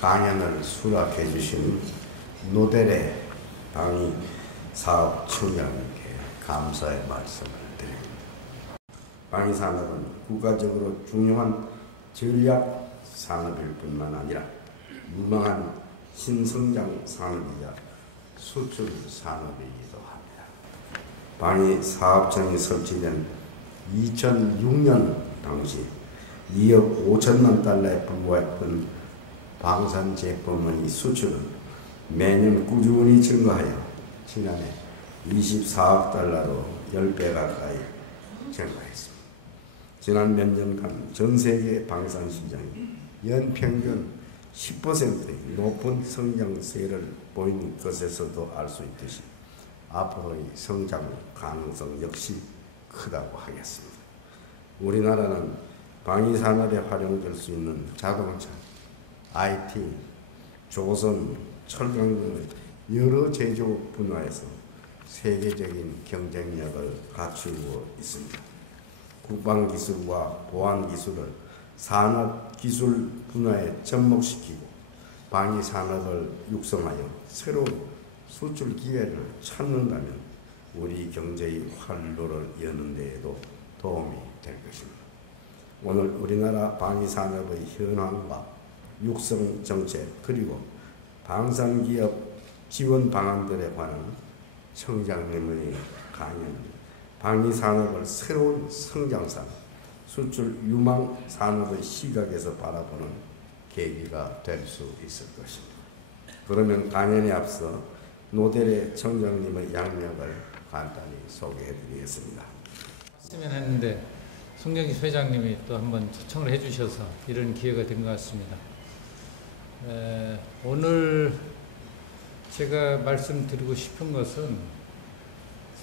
강연을 수락해 주신 노델의 방위사업청장님께 감사의 말씀을 드립니다. 방위산업은 국가적으로 중요한 전략 산업일 뿐만 아니라 유망한 신성장 산업이자 수출 산업이기도 합니다. 방위사업청이 설치된 2006년 당시 2억 5천만 달러에 불과했던 방산 제품의 수출은 매년 꾸준히 증가하여 지난해 24억 달러로 10배 가까이 증가했습니다. 지난 몇 년간 전 세계 방산 시장이 연평균 10%의 높은 성장세를 보이는 것에서도 알 수 있듯이 앞으로의 성장 가능성 역시 크다고 하겠습니다. 우리나라는 방위산업에 활용될 수 있는 자동차, IT, 조선, 철강 등의 여러 제조 분야에서 세계적인 경쟁력을 갖추고 있습니다. 국방기술과 보안기술을 산업기술 분야에 접목시키고 방위산업을 육성하여 새로운 수출 기회를 찾는다면 우리 경제의 활로를 여는 데에도 도움이 될 것입니다. 오늘 우리나라 방위산업의 현황과 육성 정책 그리고 방산기업 지원 방안들에 관한 청장님의 강연, 방위산업을 새로운 성장산, 수출 유망 산업의 시각에서 바라보는 계기가 될 수 있을 것입니다. 그러면 강연에 앞서 노델의 청장님의 양력을 간단히 소개해 드리겠습니다. 했으면 했는데 송경희 회장님이 또 한번 초청을 해주셔서 이런 기회가 된 것 같습니다. 오늘 제가 말씀드리고 싶은 것은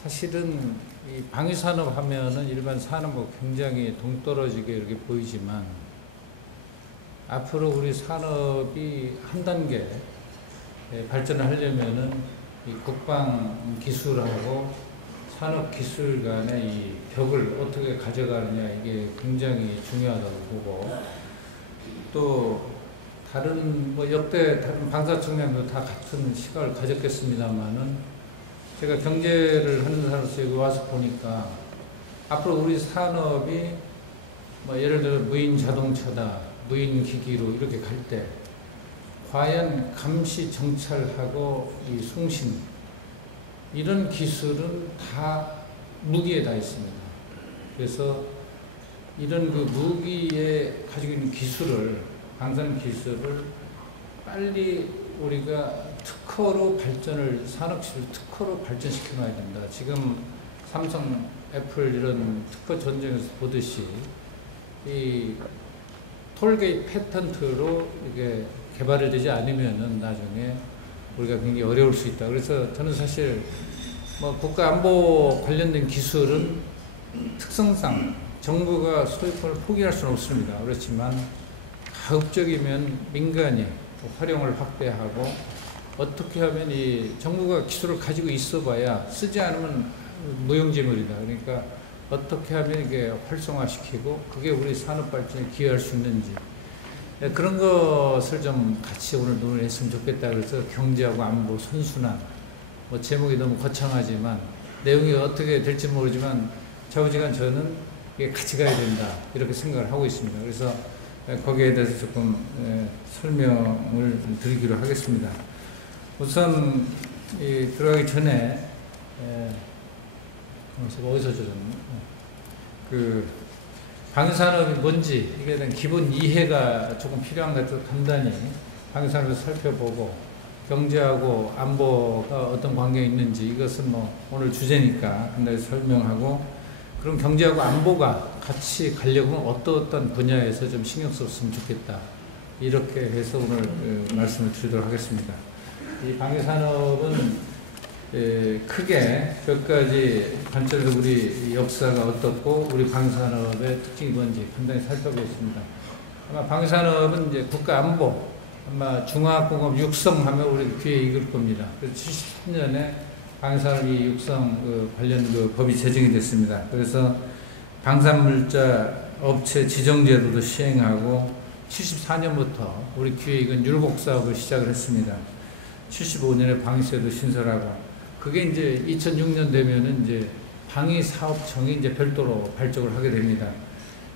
사실은 이 방위산업 하면은 일반 산업하고 굉장히 동떨어지게 이렇게 보이지만 앞으로 우리 산업이 한 단계 발전을 하려면은 이 국방 기술하고 산업 기술 간의 이 벽을 어떻게 가져가느냐 이게 굉장히 중요하다고 보고 또 다른 역대 다른 방사청량도 다 같은 시각을 가졌겠습니다만은 제가 경제를 하는 사람으로서 여기 와서 보니까 앞으로 우리 산업이 예를 들어 무인 자동차다, 무인 기기로 이렇게 갈 때 과연 감시 정찰하고 이 송신 이런 기술은 다 무기에 다 있습니다. 그래서 이런 그 무기에 가지고 있는 기술을 방산 기술을 빨리 우리가 특허로 발전을 산업기술 특허로 발전시켜 놔야 된다. 지금 삼성, 애플 이런 특허 전쟁에서 보듯이 이 톨게이트 패턴트로 이게 개발이 되지 않으면은 나중에 우리가 굉장히 어려울 수 있다. 그래서 저는 사실 국가안보 관련된 기술은 특성상 정부가 소유권을 포기할 수는 없습니다. 그렇지만 가급적이면 민간이 활용을 확대하고 어떻게 하면 이 정부가 기술을 가지고 있어봐야 쓰지 않으면 무용지물이다. 그러니까 어떻게 하면 이게 활성화시키고 그게 우리 산업 발전에 기여할 수 있는지 그런 것을 좀 같이 오늘 논의를 했으면 좋겠다. 그래서 경제하고 안보 선순환 제목이 너무 거창하지만 내용이 어떻게 될지 모르지만 좌우지간 저는 이게 같이 가야 된다 이렇게 생각을 하고 있습니다. 그래서 거기에 대해서 조금 설명을 드리기로 하겠습니다. 우선 들어가기 전에 어디서 그 방위산업이 뭔지 이게 대한 기본 이해가 조금 필요한 것 같아서 간단히 방위산업을 살펴보고 경제하고 안보가 어떤 관계가 있는지 이것은 오늘 주제니까 간단히 설명하고 그럼 경제하고 안보가 같이 가려면 어떤 분야에서 좀 신경 썼으면 좋겠다 이렇게 해서 오늘 말씀을 드리도록 하겠습니다. 이 방위산업은 크게 몇 가지 관점에서 우리 역사가 어떻고 우리 방위산업의 특징이 뭔지 간단히 살펴보겠습니다. 아마 방위산업은 이제 국가안보 아마 중화학공업 육성하면 우리 귀에 익을 겁니다. 그래서 70년에 방위산업이 육성 관련 법이 제정이 됐습니다. 그래서 방산물자 업체 지정제도도 시행하고 74년부터 우리 기획은 율곡 사업을 시작을 했습니다. 75년에 방위세도 신설하고, 그게 이제 2006년 되면은 이제 방위사업청이 이제 별도로 발족을 하게 됩니다.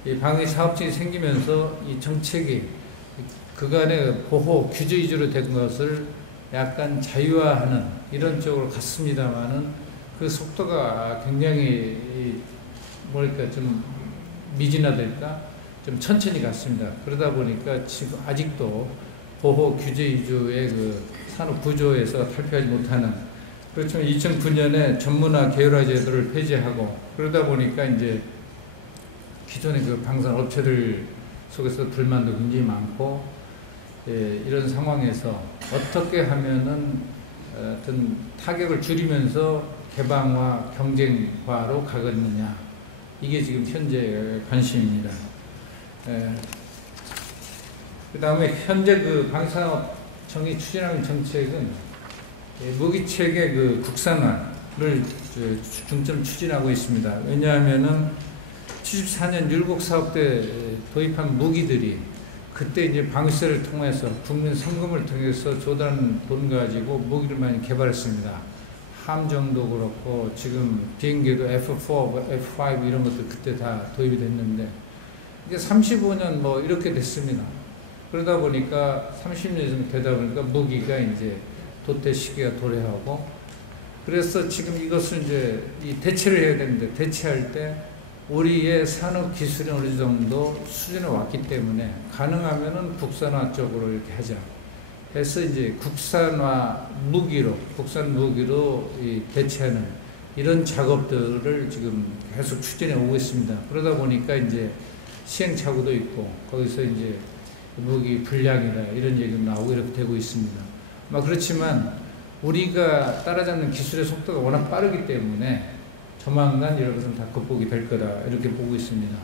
이 방위사업청이 생기면서 이 정책이 그간의 보호 규제 위주로 된 것을 약간 자유화하는 이런 쪽으로 갔습니다만은 그 속도가 굉장히 뭐랄까 좀 미진화될까 좀 천천히 갔습니다. 그러다 보니까 지금 아직도 보호 규제 위주의 그 산업 구조에서 탈피하지 못하는, 그렇지만 2009년에 전문화 계열화 제도를 폐지하고 그러다 보니까 이제 기존의 그 방산 업체들 속에서 불만도 굉장히 많고, 예, 이런 상황에서 어떻게 하면은 어떤 타격을 줄이면서 개방화, 경쟁화로 가겠느냐, 이게 지금 현재 관심입니다. 그 다음에 현재 그 방산업청이 추진하는 정책은 무기체계 그 국산화를 중점 추진하고 있습니다. 왜냐하면은 74년 율곡 사업 때 도입한 무기들이 그때 이제 방위세를 통해서 국민 성금을 통해서 조달한 돈 가지고 무기를 많이 개발했습니다. 함정도 그렇고 지금 비행기도 F4, F5 이런 것도 그때 다 도입이 됐는데 이게 35년 뭐 이렇게 됐습니다. 그러다 보니까 30년 정도 되다 보니까 무기가 이제 도태 시기가 도래하고, 그래서 지금 이것을 이제 이 대체를 해야 되는데, 대체할 때 우리의 산업 기술이 어느 정도 수준에 왔기 때문에 가능하면은 국산화 쪽으로 이렇게 하자 해서 이제 국산화 무기로, 국산 무기로 이 대체하는 이런 작업들을 지금 계속 추진해 오고 있습니다. 그러다 보니까 이제 시행착오도 있고 거기서 이제 무기 불량이다 이런 얘기도 나오고 이렇게 되고 있습니다. 그렇지만 우리가 따라잡는 기술의 속도가 워낙 빠르기 때문에 조만간 이런 것은 다 극복이 될 거다 이렇게 보고 있습니다.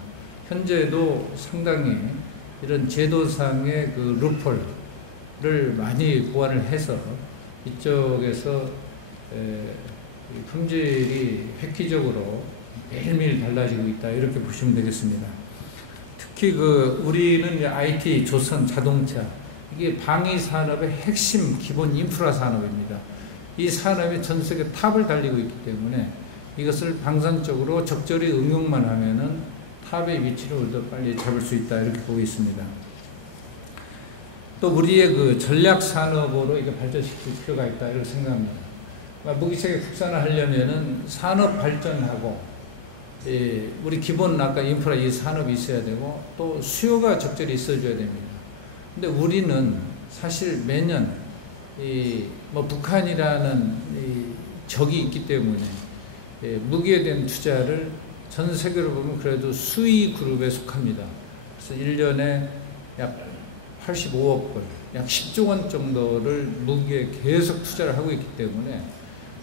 현재도 상당히 이런 제도상의 그 루폴을 많이 보완을 해서 이쪽에서 품질이 획기적으로 매일매일 달라지고 있다 이렇게 보시면 되겠습니다. 특히 그 우리는 IT, 조선, 자동차, 이게 방위 산업의 핵심 기본 인프라 산업입니다. 이 산업이 전 세계 탑을 달리고 있기 때문에 이것을 방산 쪽으로 적절히 응용만 하면은 탑의 위치를 우리도 빨리 잡을 수 있다 이렇게 보고 있습니다. 또 우리의 그 전략 산업으로 이거 발전시킬 필요가 있다 이렇게 생각합니다. 무기체계 국산화 하려면은 산업 발전하고 우리 기본 아까 인프라 이 산업이 있어야 되고 또 수요가 적절히 있어줘야 됩니다. 근데 우리는 사실 매년 뭐 북한이라는 적이 있기 때문에 무기에 대한 투자를 전 세계로 보면 그래도 수의 그룹에 속합니다. 그래서 1년에 약 85억 불, 약 10조 원 정도를 무기에 계속 투자를 하고 있기 때문에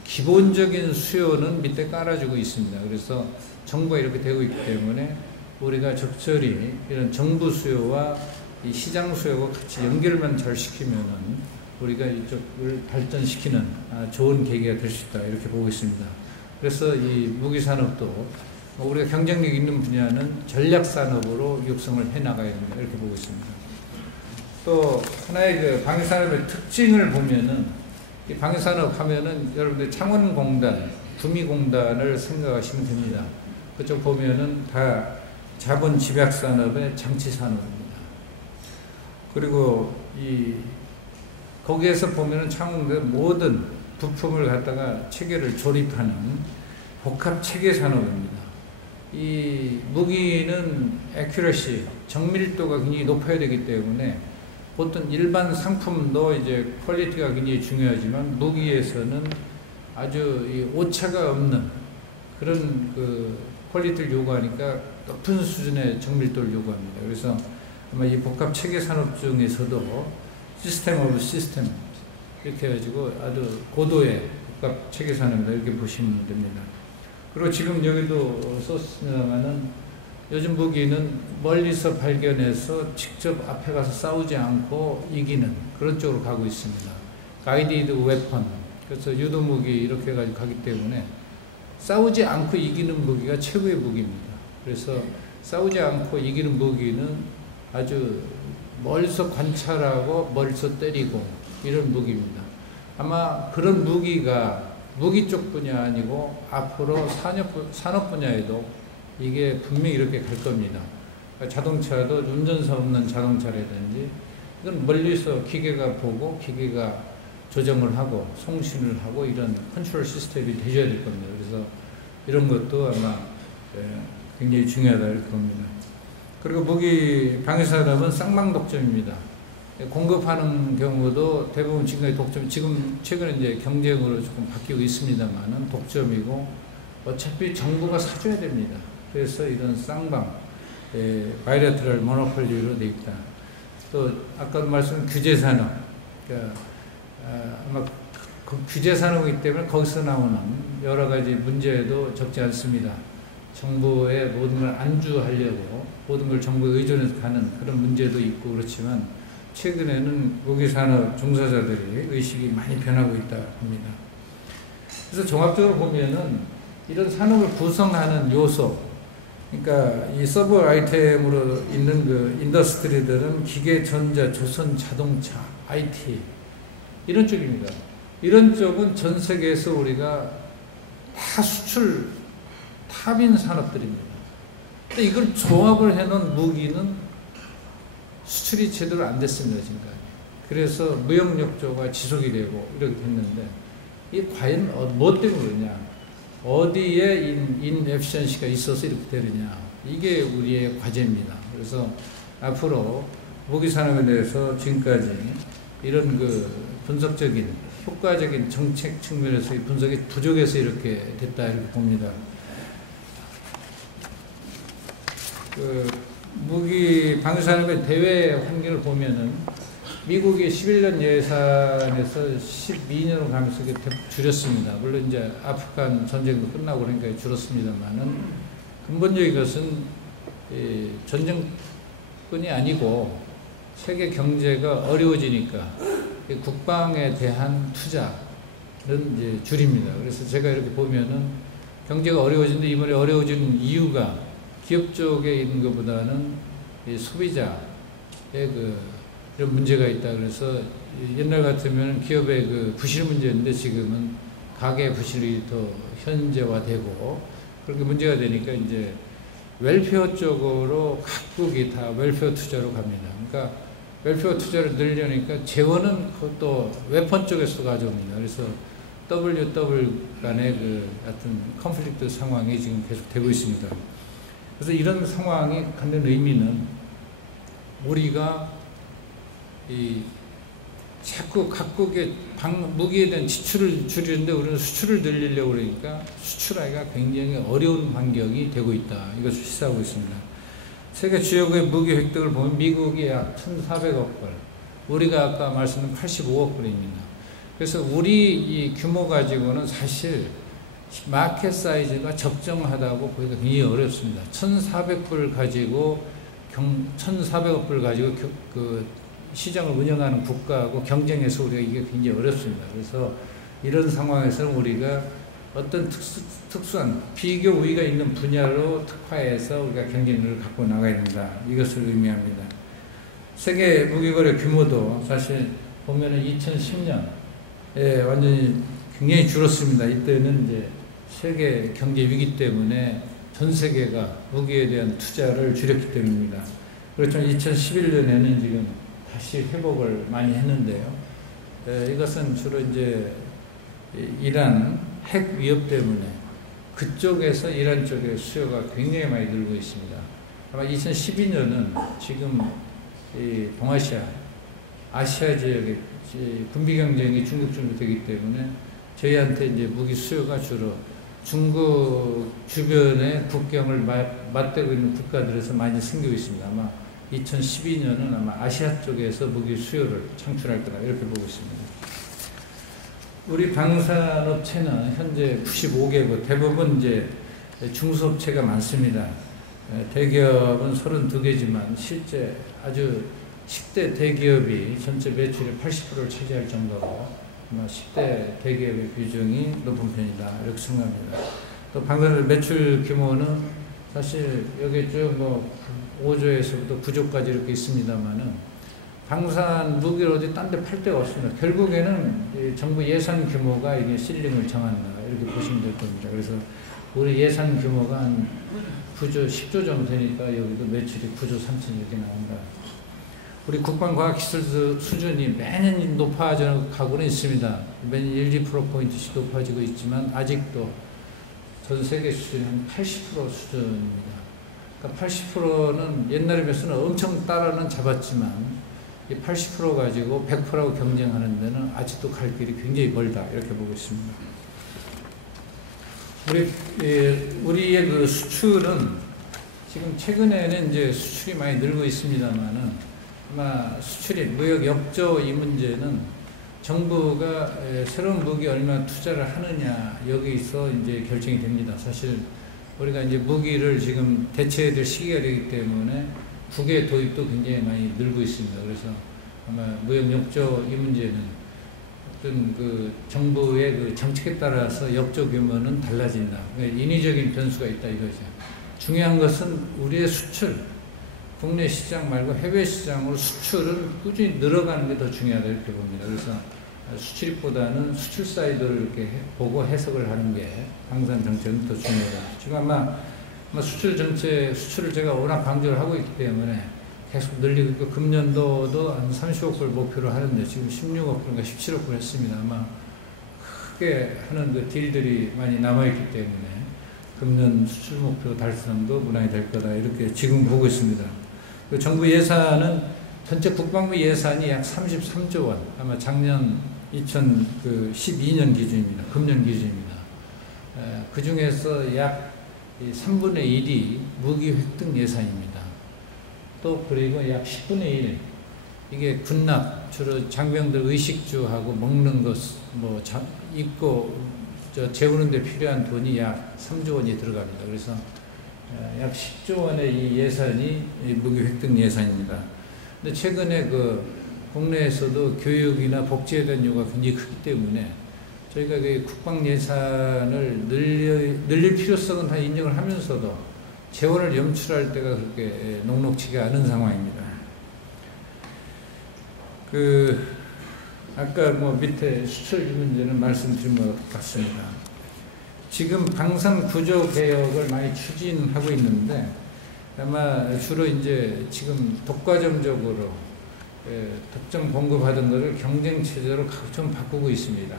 기본적인 수요는 밑에 깔아주고 있습니다. 그래서 정부가 이렇게 되고 있기 때문에 우리가 적절히 이런 정부 수요와 이 시장 수요가 같이 연결만 잘 시키면은 우리가 이쪽을 발전시키는 좋은 계기가 될 수 있다 이렇게 보고 있습니다. 그래서 이 무기 산업도 우리가 경쟁력 있는 분야는 전략 산업으로 육성을 해 나가야 됩니다 이렇게 보고 있습니다. 또 하나의 그 방위 산업의 특징을 보면은 이 방위 산업 하면은 여러분들 창원공단, 구미공단을 생각하시면 됩니다. 그쪽 보면은 다 자본 집약 산업의 장치 산업입니다. 그리고 거기에서 보면은 창원공단 모든 부품을 갖다가 체계를 조립하는 복합 체계 산업입니다. 이 무기는 액큐러시, 정밀도가 굉장히 높아야 되기 때문에 보통 일반 상품도 이제 퀄리티가 굉장히 중요하지만 무기에서는 아주 오차가 없는 그런 그 퀄리티를 요구하니까 높은 수준의 정밀도를 요구합니다. 그래서 아마 이 복합 체계 산업 중에서도 시스템 오브 시스템 이렇게 해가지고 아주 고도의 복합 체계 산업이다 이렇게 보시면 됩니다. 그리고 지금 여기도 썼습니다만은 요즘 무기는 멀리서 발견해서 직접 앞에 가서 싸우지 않고 이기는 그런 쪽으로 가고 있습니다. 가이디드 웨펀, 그래서 유도 무기 이렇게 해가지고 가기 때문에 싸우지 않고 이기는 무기가 최고의 무기입니다. 그래서 싸우지 않고 이기는 무기는 아주 멀리서 관찰하고 멀리서 때리고 이런 무기입니다. 아마 그런 무기가 무기 쪽 분야 아니고 앞으로 산업 분야에도 이게 분명히 이렇게 갈 겁니다. 자동차도 운전사 없는 자동차라든지 이건 멀리서 기계가 보고 기계가 조정을 하고 송신을 하고 이런 컨트롤 시스템이 되셔야 될 겁니다. 그래서 이런 것도 아마 굉장히 중요하다 이렇게 봅니다. 그리고 무기 방위산업은 쌍방 독점입니다. 공급하는 경우도 대부분 지금까지 독점, 지금 최근에 이제 경쟁으로 조금 바뀌고 있습니다만은 독점이고 어차피 정부가 사줘야 됩니다. 그래서 이런 쌍방, 바이래터럴 모노폴리로 돼 있다. 또 아까도 말씀드린 규제산업, 그러니까 아마 그 규제산업이기 때문에 거기서 나오는 여러 가지 문제도 적지 않습니다. 정부에 모든 걸 안주하려고 모든 걸 정부에 의존해서 가는 그런 문제도 있고 그렇지만 최근에는 무기산업 종사자들이 의식이 많이 변하고 있다 합니다. 그래서 종합적으로 보면은 이런 산업을 구성하는 요소, 그러니까 이 서브 아이템으로 있는 그 인더스트리들은 기계, 전자, 조선, 자동차, IT 이런 쪽입니다. 이런 쪽은 전 세계에서 우리가 다 수출 탑인 산업들입니다. 근데 이걸 조합을 해놓은 무기는 수출이 제대로 안 됐습니다, 지금까지. 그래서 무역력조가 지속이 되고 이렇게 됐는데 이게 과연 뭐 때문에 그러냐? 어디에 인에피션시가 있어서 이렇게 되느냐? 이게 우리의 과제입니다. 그래서 앞으로 무기 산업에 대해서 지금까지 이런 그 분석적인 효과적인 정책 측면에서의 분석이 부족해서 이렇게 됐다 이렇게 봅니다. 그 무기 방위산업의 대외 환경을 보면은 미국이 11년 예산에서 12년으로 가면서 줄였습니다. 물론 이제 아프간 전쟁도 끝나고 그러니까 줄었습니다만은 근본적인 것은 전쟁뿐이 아니고 세계 경제가 어려워지니까 국방에 대한 투자는 이제 줄입니다. 그래서 제가 이렇게 보면은 경제가 어려워지는데 이번에 어려워지는 이유가 기업 쪽에 있는 것보다는 소비자의 이런 문제가 있다. 그래서 옛날 같으면 기업의 그 부실 문제였는데 지금은 가계 부실이 더 현재화되고 그렇게 문제가 되니까 이제 웰페어 쪽으로 각국이 다 웰페어 투자로 갑니다. 그러니까 웰페어 투자를 늘려니까 재원은 그것도 웨펀 쪽에서 가져옵니다. 그래서 WW 간의 그 같은 컨플릭트 상황이 지금 계속 되고 있습니다. 그래서 이런 상황이 갖는 의미는 우리가 자꾸 각국의 무기에 대한 지출을 줄이는데 우리는 수출을 늘리려고 그러니까 수출하기가 굉장히 어려운 환경이 되고 있다. 이것을 시사하고 있습니다. 세계 주요국의 무기 획득을 보면 미국이 약 1,400억 불, 우리가 아까 말씀드린 85억 불입니다. 그래서 우리 이 규모 가지고는 사실 마켓 사이즈가 적정하다고 보기가 굉장히 어렵습니다. 1,400불 가지고 1,400억 불 가지고 그 시장을 운영하는 국가하고 경쟁해서 우리가 이게 굉장히 어렵습니다. 그래서 이런 상황에서는 우리가 어떤 특수한 비교 우위가 있는 분야로 특화해서 우리가 경쟁력을 갖고 나가야 된다. 이것을 의미합니다. 세계 무기거래 규모도 사실 보면은 2010년에 완전히 굉장히 줄었습니다. 이때는 이제 세계 경제 위기 때문에 전 세계가 무기에 대한 투자를 줄였기 때문입니다. 그렇지만 2011년에는 지금 다시 회복을 많이 했는데요. 이것은 주로 이제 이란 핵 위협 때문에 그쪽에서 이란 쪽의 수요가 굉장히 많이 늘고 있습니다. 아마 2012년은 지금 이 동아시아, 아시아 지역의 군비 경쟁이 중국 쪽으로 되기 때문에 저희한테 이제 무기 수요가 주로 중국 주변의 국경을 맞대고 있는 국가들에서 많이 생기고 있습니다. 아마 2012년은 아마 아시아 쪽에서 무기 수요를 창출할 거다 이렇게 보고 있습니다. 우리 방산업체는 현재 95개국, 대부분 이제 중소업체가 많습니다. 대기업은 32개지만 실제 아주 10대 대기업이 전체 매출의 80%를 차지할 정도로 10대 대기업의 비중이 높은 편이다 이렇게 생각합니다. 또 방산업 매출 규모는 사실 여기 쭉 5조에서부터 9조까지 이렇게 있습니다만은 방산 무기를 어디 딴 데 팔 데가 없습니다. 결국에는 정부 예산 규모가 이게 실링을 정한다. 이렇게 보시면 될 겁니다. 그래서 우리 예산 규모가 한 9조, 10조 정도 되니까 여기도 매출이 9조 3천 이렇게 나온다. 우리 국방과학기술 수준이 매년 높아져 가고는 있습니다. 매년 1, 2%포인트씩 높아지고 있지만 아직도 전 세계 수준이 한 80% 수준입니다. 그러니까 80%는 옛날에 비해서는 엄청 따라는 잡았지만 이 80% 가지고 100%하고 경쟁하는 데는 아직도 갈 길이 굉장히 멀다. 이렇게 보고 있습니다. 우리의 그 수출은 지금 최근에는 이제 수출이 많이 늘고 있습니다만은 아마 수출이 무역 역조 이 문제는 정부가 새로운 무기 얼마나 투자를 하느냐 여기서 이제 결정이 됩니다. 사실 우리가 이제 무기를 지금 대체해야 될 시기가 되기 때문에 국외 도입도 굉장히 많이 늘고 있습니다. 그래서 아마 무역 역조 이 문제는 어떤 그 정부의 그 정책에 따라서 역조 규모는 달라진다. 그러니까 인위적인 변수가 있다 이거죠. 중요한 것은 우리의 수출, 국내 시장 말고 해외 시장으로 수출은 꾸준히 늘어가는 게 더 중요하다 이렇게 봅니다. 그래서 수출입보다는 수출 사이드를 이렇게 보고 해석을 하는 게 방산 정책은 더 중요하다. 지금 아마 수출 정책, 수출을 제가 워낙 강조를 하고 있기 때문에 계속 늘리고 있고 금년도도 한 30억 불 목표로 하는데 지금 16억 불인가 17억 불 했습니다. 아마 크게 하는 그 딜들이 많이 남아있기 때문에 금년 수출 목표 달성도 무난히 될 거다 이렇게 지금 보고 있습니다. 정부 예산은 전체 국방부 예산이 약 33조 원, 아마 작년 2012년 기준입니다. 금년 기준입니다. 그 중에서 약 3분의 1이 무기 획득 예산입니다. 또 그리고 약 10분의 1 이게 군납, 주로 장병들 의식주하고 먹는 것, 뭐 입고 재우는 데 필요한 돈이 약 3조 원이 들어갑니다. 그래서 약 10조 원의 이 예산이 무기 획득 예산입니다. 근데 최근에 그 국내에서도 교육이나 복지에 대한 요구가 굉장히 크기 때문에 저희가 그 국방 예산을 늘릴 필요성은 다 인정을 하면서도 재원을 염출할 때가 그렇게 녹록지가 않은 상황입니다. 아까 밑에 수출 문제는 말씀드린 것 같습니다. 지금 방산 구조 개혁을 많이 추진하고 있는데 아마 주로 이제 지금 독과점적으로 특정 공급하던 것을 경쟁 체제로 좀 바꾸고 있습니다.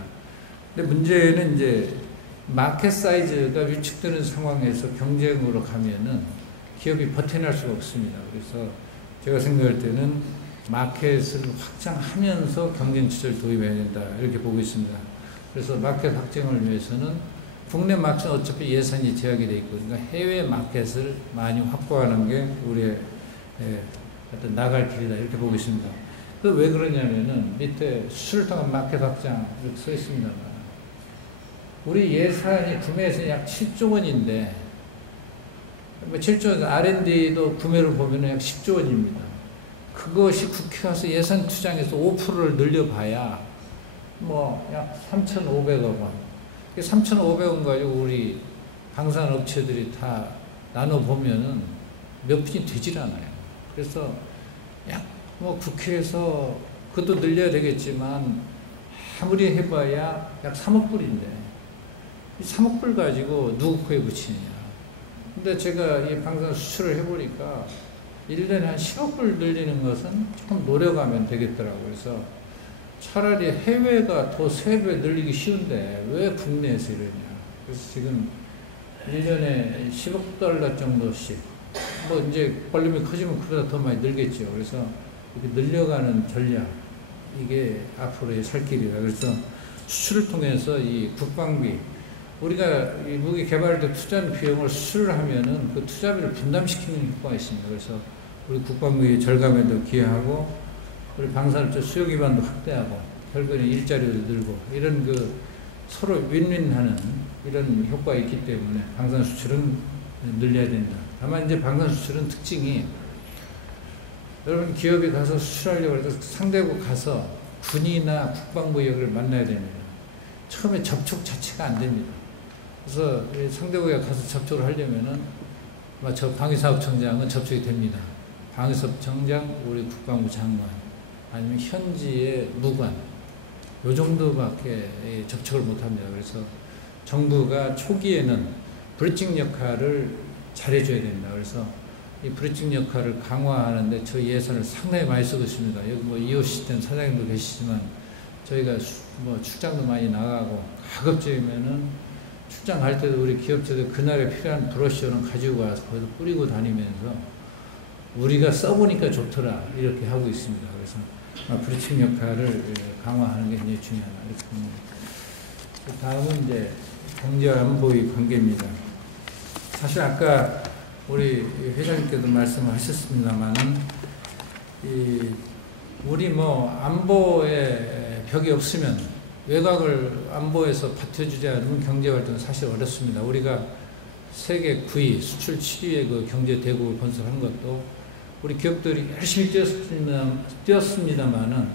근데 문제는 이제 마켓 사이즈가 위축되는 상황에서 경쟁으로 가면은 기업이 버텨낼 수가 없습니다. 그래서 제가 생각할 때는 마켓을 확장하면서 경쟁 체제를 도입해야 된다 이렇게 보고 있습니다. 그래서 마켓 확장을 위해서는 국내 마켓은 어차피 예산이 제약이 돼 있고 그러니까 해외 마켓을 많이 확보하는 게 우리의 어떤 나갈 길이다 이렇게 보고 있습니다. 그 왜 그러냐면은 밑에 수출을 통한 마켓 확장 이렇게 써 있습니다만 우리 예산이 구매에서 약 7조 원인데 7조 원 R&D도 구매를 보면 약 10조 원입니다. 그것이 국회 가서 예산 투자에서 5%를 늘려봐야 약 3,500억 원. 3,500원 가지고 우리 방산업체들이 다 나눠보면은 몇 푼이 되질 않아요. 그래서 국회에서 그것도 늘려야 되겠지만 아무리 해봐야 약 3억 불인데 이 3억 불 가지고 누구 코에 붙이느냐. 근데 제가 이 방산 수출을 해보니까 1년에 한 10억 불 늘리는 것은 조금 노력하면 되겠더라고요. 그래서 차라리 해외가 더 3배 늘리기 쉬운데 왜 국내에서 이러냐. 그래서 지금 1년에 10억 달러 정도씩 이제 볼륨이 커지면 그보다 더 많이 늘겠죠. 그래서 이렇게 늘려가는 전략 이게 앞으로의 살 길이다. 그래서 수출을 통해서 이 국방비 우리가 이 무기 개발할 때 투자한 비용을 수출을 하면은 그 투자비를 분담시키는 효과가 있습니다. 그래서 우리 국방비 절감에도 기여하고 우리 방산업체 수요 기반도 확대하고 결국에는 일자리도 늘고 이런 서로 윈윈하는 이런 효과가 있기 때문에 방산 수출은 늘려야 된다. 다만 이제 방산 수출은 특징이 여러분 기업이 가서 수출하려고 해서 상대국 가서 군이나 국방부역을 만나야 됩니다. 처음에 접촉 자체가 안 됩니다. 그래서 상대국에 가서 접촉을 하려면은 저 방위사업청장은 접촉이 됩니다. 방위사업청장, 우리 국방부 장관 아니면 현지의 무관 요 정도밖에 접촉을 못합니다. 그래서 정부가 초기에는 브리징 역할을 잘해줘야 됩니다. 그래서 이 브리징 역할을 강화하는데 저희 예산을 상당히 많이 쓰고 있습니다. 여기 뭐 이오시스템 사장님도 계시지만 저희가 뭐 출장도 많이 나가고 가급적이면은 출장 갈 때도 우리 기업체들 그날에 필요한 브러쉬는 가지고 와서 거기서 뿌리고 다니면서 우리가 써보니까 좋더라 이렇게 하고 있습니다. 그래서 브리징 역할을 강화하는 게 굉장히 중요하다 이렇게 봅니다. 다음은 이제 경제와 안보의 관계입니다. 사실 아까 우리 회장님께도 말씀하셨습니다만은 우리 뭐 안보에 벽이 없으면 외곽을 안보에서 받쳐주지 않으면 경제활동은 사실 어렵습니다. 우리가 세계 9위, 수출 7위의 그 경제 대국을 건설한 것도 우리 기업들이 열심히 뛰었습니다만은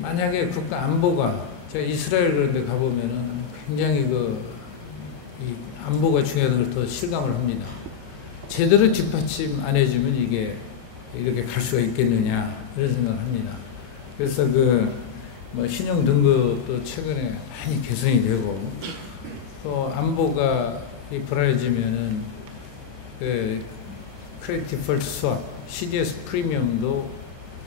만약에 국가 안보가 제가 이스라엘 그런 데 가보면은 굉장히 이 안보가 중요하다는 걸 더 실감을 합니다. 제대로 뒷받침 안 해주면 이게 이렇게 갈 수가 있겠느냐 이런 생각을 합니다. 그래서 뭐 신용 등급도 최근에 많이 개선이 되고 또 안보가 불안해지면은 크레딧 디폴트 스왑 CDS 프리미엄도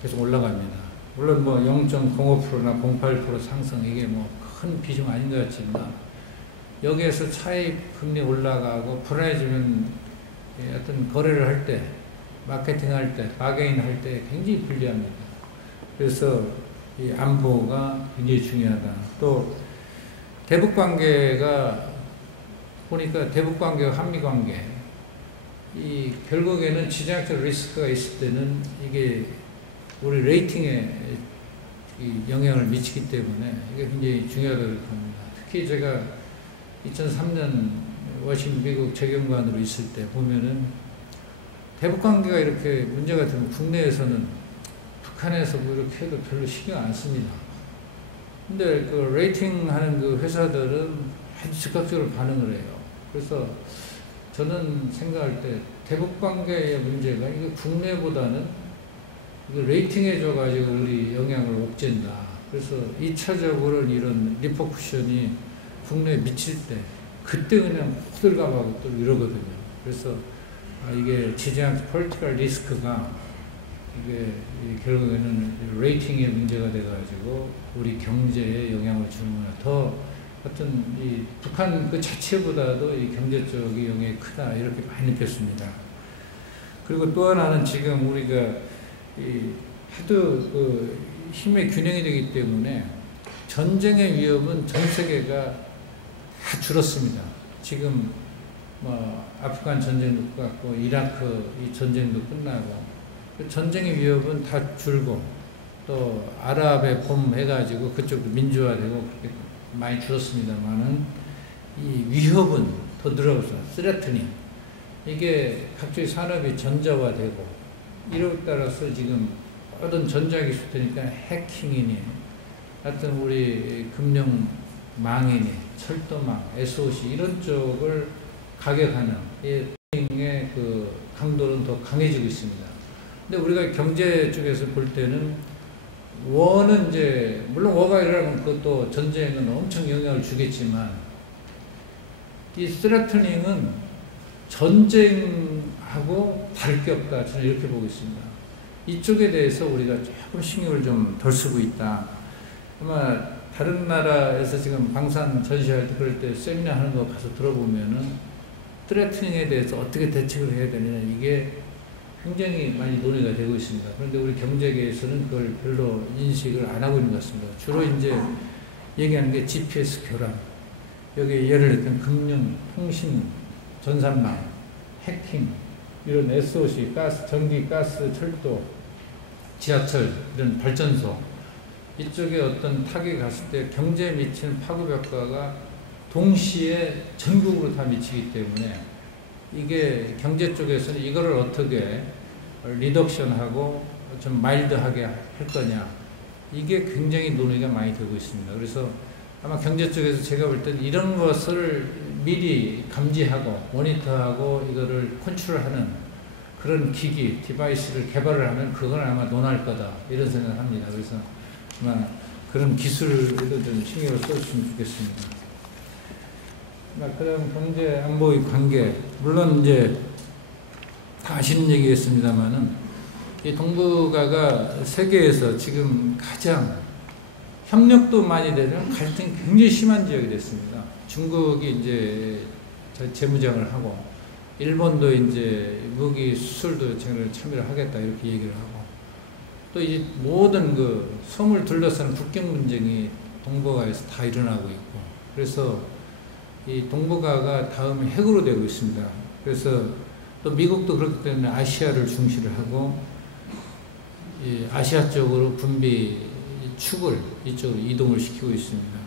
계속 올라갑니다. 물론 뭐 0.05%나 0.8% 상승 이게 뭐 큰 비중 아닌 것 같지만 여기에서 차입 금리 올라가고 불안해지면 어떤 거래를 할 때 마케팅 할 때 바게인 할 때 굉장히 불리합니다. 그래서 이 안보가 굉장히 중요하다. 또 대북 관계가 보니까 대북 관계와 한미 관계 결국에는 지정학적 리스크가 있을 때는 이게 우리 레이팅에 영향을 미치기 때문에 이게 굉장히 중요하다고 봅니다. 특히 제가 2003년 워싱턴 미국 재경관으로 있을 때 보면은 대북 관계가 이렇게 문제가 되면 국내에서는 북한에서 뭐 이렇게 해도 별로 신경 안 씁니다. 근데 그 레이팅 하는 그 회사들은 아주 즉각적으로 반응을 해요. 그래서 저는 생각할 때 대북 관계의 문제가 이게 국내보다는 레이팅해 줘가지고 우리 영향을 옥죄인다. 그래서 2차적으로 이런 리퍼쿠션이 국내에 미칠 때 그때 그냥 호들갑하고 또 이러거든요. 그래서 이게 지정학 폴리티컬 리스크가 이게 결국에는 레이팅의 문제가 돼가지고 우리 경제에 영향을 주는구나. 더 어떤 이 북한 그 자체보다도 이 경제 쪽이 영향이 크다 이렇게 많이 느꼈습니다. 그리고 또 하나는 지금 우리가 하도 힘의 균형이 되기 때문에 전쟁의 위험은 전 세계가 다 줄었습니다. 지금 뭐 아프간 전쟁도 끝났고 이라크 이 전쟁도 끝나고 전쟁의 위협은 다 줄고 또 아랍의 봄 해가지고 그쪽도 민주화되고 그렇게 많이 줄었습니다만은 이 위협은 더 늘어서 스레트닝 이게 각종 산업이 전자화되고 이를 따라서 지금 모든 전자기술이니까 해킹이니 하여튼 우리 금융망이니 철도망, SOC 이런 쪽을 가격하는 의 그 강도는 더 강해지고 있습니다. 근데 우리가 경제 쪽에서 볼 때는 원은 이제 물론 워가 일어나면 그것도 전쟁은 엄청 영향을 주겠지만 이 스트레트닝은 전쟁하고 다를 게 없다. 저는 이렇게 보고 있습니다. 이쪽에 대해서 우리가 조금 신경을 좀 덜 쓰고 있다. 아마 다른 나라에서 지금 방산 전시할 때 그럴 때 세미나 하는 거 가서 들어보면은 스트레트닝에 대해서 어떻게 대책을 해야 되느냐 이게 굉장히 많이 논의가 되고 있습니다. 그런데 우리 경제계에서는 그걸 별로 인식을 안 하고 있는 것 같습니다. 주로 이제 얘기하는 게 GPS 교란, 여기 예를 들면 금융, 통신, 전산망, 해킹, 이런 SOC, 가스, 전기, 가스, 철도, 지하철, 이런 발전소, 이쪽에 어떤 타격이 갔을 때 경제에 미치는 파급 효과가 동시에 전국으로 다 미치기 때문에 이게 경제 쪽에서는 이거를 어떻게 리덕션하고 좀 마일드하게 할 거냐 이게 굉장히 논의가 많이 되고 있습니다. 그래서 아마 경제 쪽에서 제가 볼 때는 이런 것을 미리 감지하고 모니터하고 이거를 컨트롤하는 그런 기기, 디바이스를 개발을 하면 그건 아마 논할 거다. 이런 생각을 합니다. 그래서 아마 그런 기술에도 좀 신경을 써주시면 좋겠습니다. 그다음 경제 안보의 관계. 물론 이제 다 아시는 얘기겠습니다만은 이 동북아가 세계에서 지금 가장 협력도 많이 되는 갈등이 굉장히 심한 지역이 됐습니다. 중국이 이제 재무장을 하고, 일본도 이제 무기 수출도 참여를 하겠다 이렇게 얘기를 하고, 또 이제 모든 그 섬을 둘러싸는 국경 분쟁이 동북아에서 다 일어나고 있고, 그래서 이 동북아가 다음에 핵으로 되고 있습니다. 그래서 또 미국도 그렇기 때문에 아시아를 중시를 하고, 이 아시아 쪽으로 군비 축을 이쪽으로 이동을 시키고 있습니다.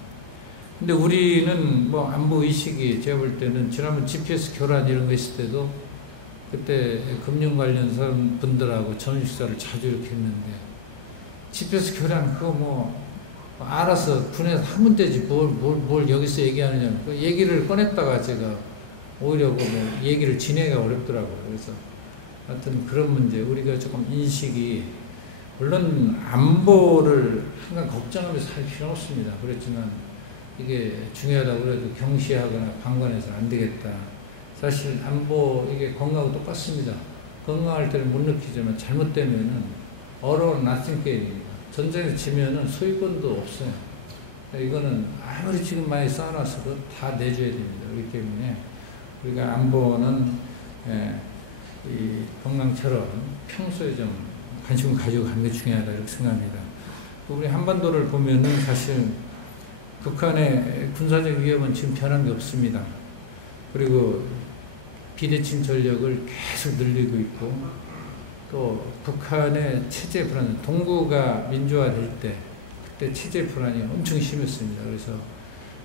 근데 우리는 뭐 안보 의식이 제가 볼 때는 지난번 GPS 교란 이런 거 있을 때도 그때 금융 관련 사람 분들하고 저녁 식사를 자주 이렇게 했는데, GPS 교란 그거 뭐 알아서 군에서 하면 되지 뭘 여기서 얘기하느냐, 그 얘기를 꺼냈다가 제가 오히려 뭐 얘기를 진행하기가 어렵더라고요. 그래서 하여튼 그런 문제, 우리가 조금 인식이, 물론 안보를 항상 걱정하면서 할 필요는 없습니다. 그렇지만 이게 중요하다고 그래도 경시하거나 방관해서는 안 되겠다. 사실 안보, 이게 건강하고 똑같습니다. 건강할 때는 못 느끼지만 잘못되면은 all or nothing 게임입니다. 전쟁에서 지면은 소유권도 없어요. 이거는 아무리 지금 많이 쌓아놨어도 다 내줘야 됩니다. 그렇기 때문에 우리가 안보는 이 동남처럼 평소에 좀 관심을 가지고 가는 게 중요하다 이렇게 생각합니다. 우리 한반도를 보면은 사실 북한의 군사적 위협은 지금 변한 게 없습니다. 그리고 비대칭 전력을 계속 늘리고 있고, 또 북한의 체제 불안, 동구가 민주화될 때 그때 체제 불안이 엄청 심했습니다. 그래서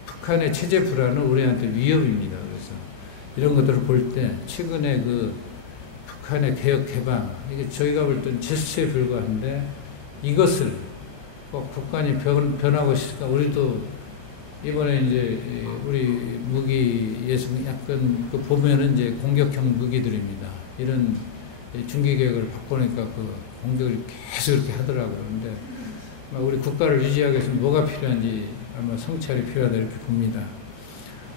북한의 체제 불안은 우리한테 위협입니다. 그래서 이런 것들을 볼 때 최근에 그 북한의 개혁 개방, 이게 저희가 볼 때는 제스처에 불과한데, 이것을 꼭 북한이 변하고 있으니까 우리도 이번에 이제 우리 무기에서 약간 그 보면은 이제 공격형 무기들입니다. 이런 중기 계획을 바꾸니까 그 공격을 계속 이렇게 하더라고요. 근데 우리 국가를 유지하기 위해서 뭐가 필요한지 아마 성찰이 필요하다 이렇게 봅니다.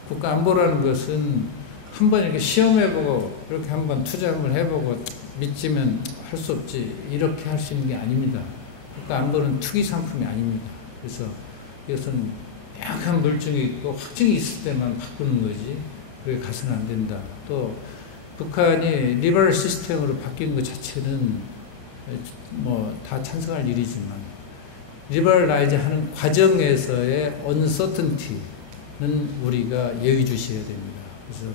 국가 안보라는 것은 한번 이렇게 시험해보고 이렇게 한번 투자 한번 해보고 믿지면 할 수 없지 이렇게 할 수 있는 게 아닙니다. 국가 안보는 투기 상품이 아닙니다. 그래서 이것은 약한 물증이 있고 확증이 있을 때만 바꾸는 거지 그게 가서는 안 된다. 또 북한이 리버럴 시스템으로 바뀐 것 자체는 뭐 다 찬성할 일이지만, 리버럴라이즈 하는 과정에서의 언서턴티는 우리가 예의주시해야 됩니다. 그래서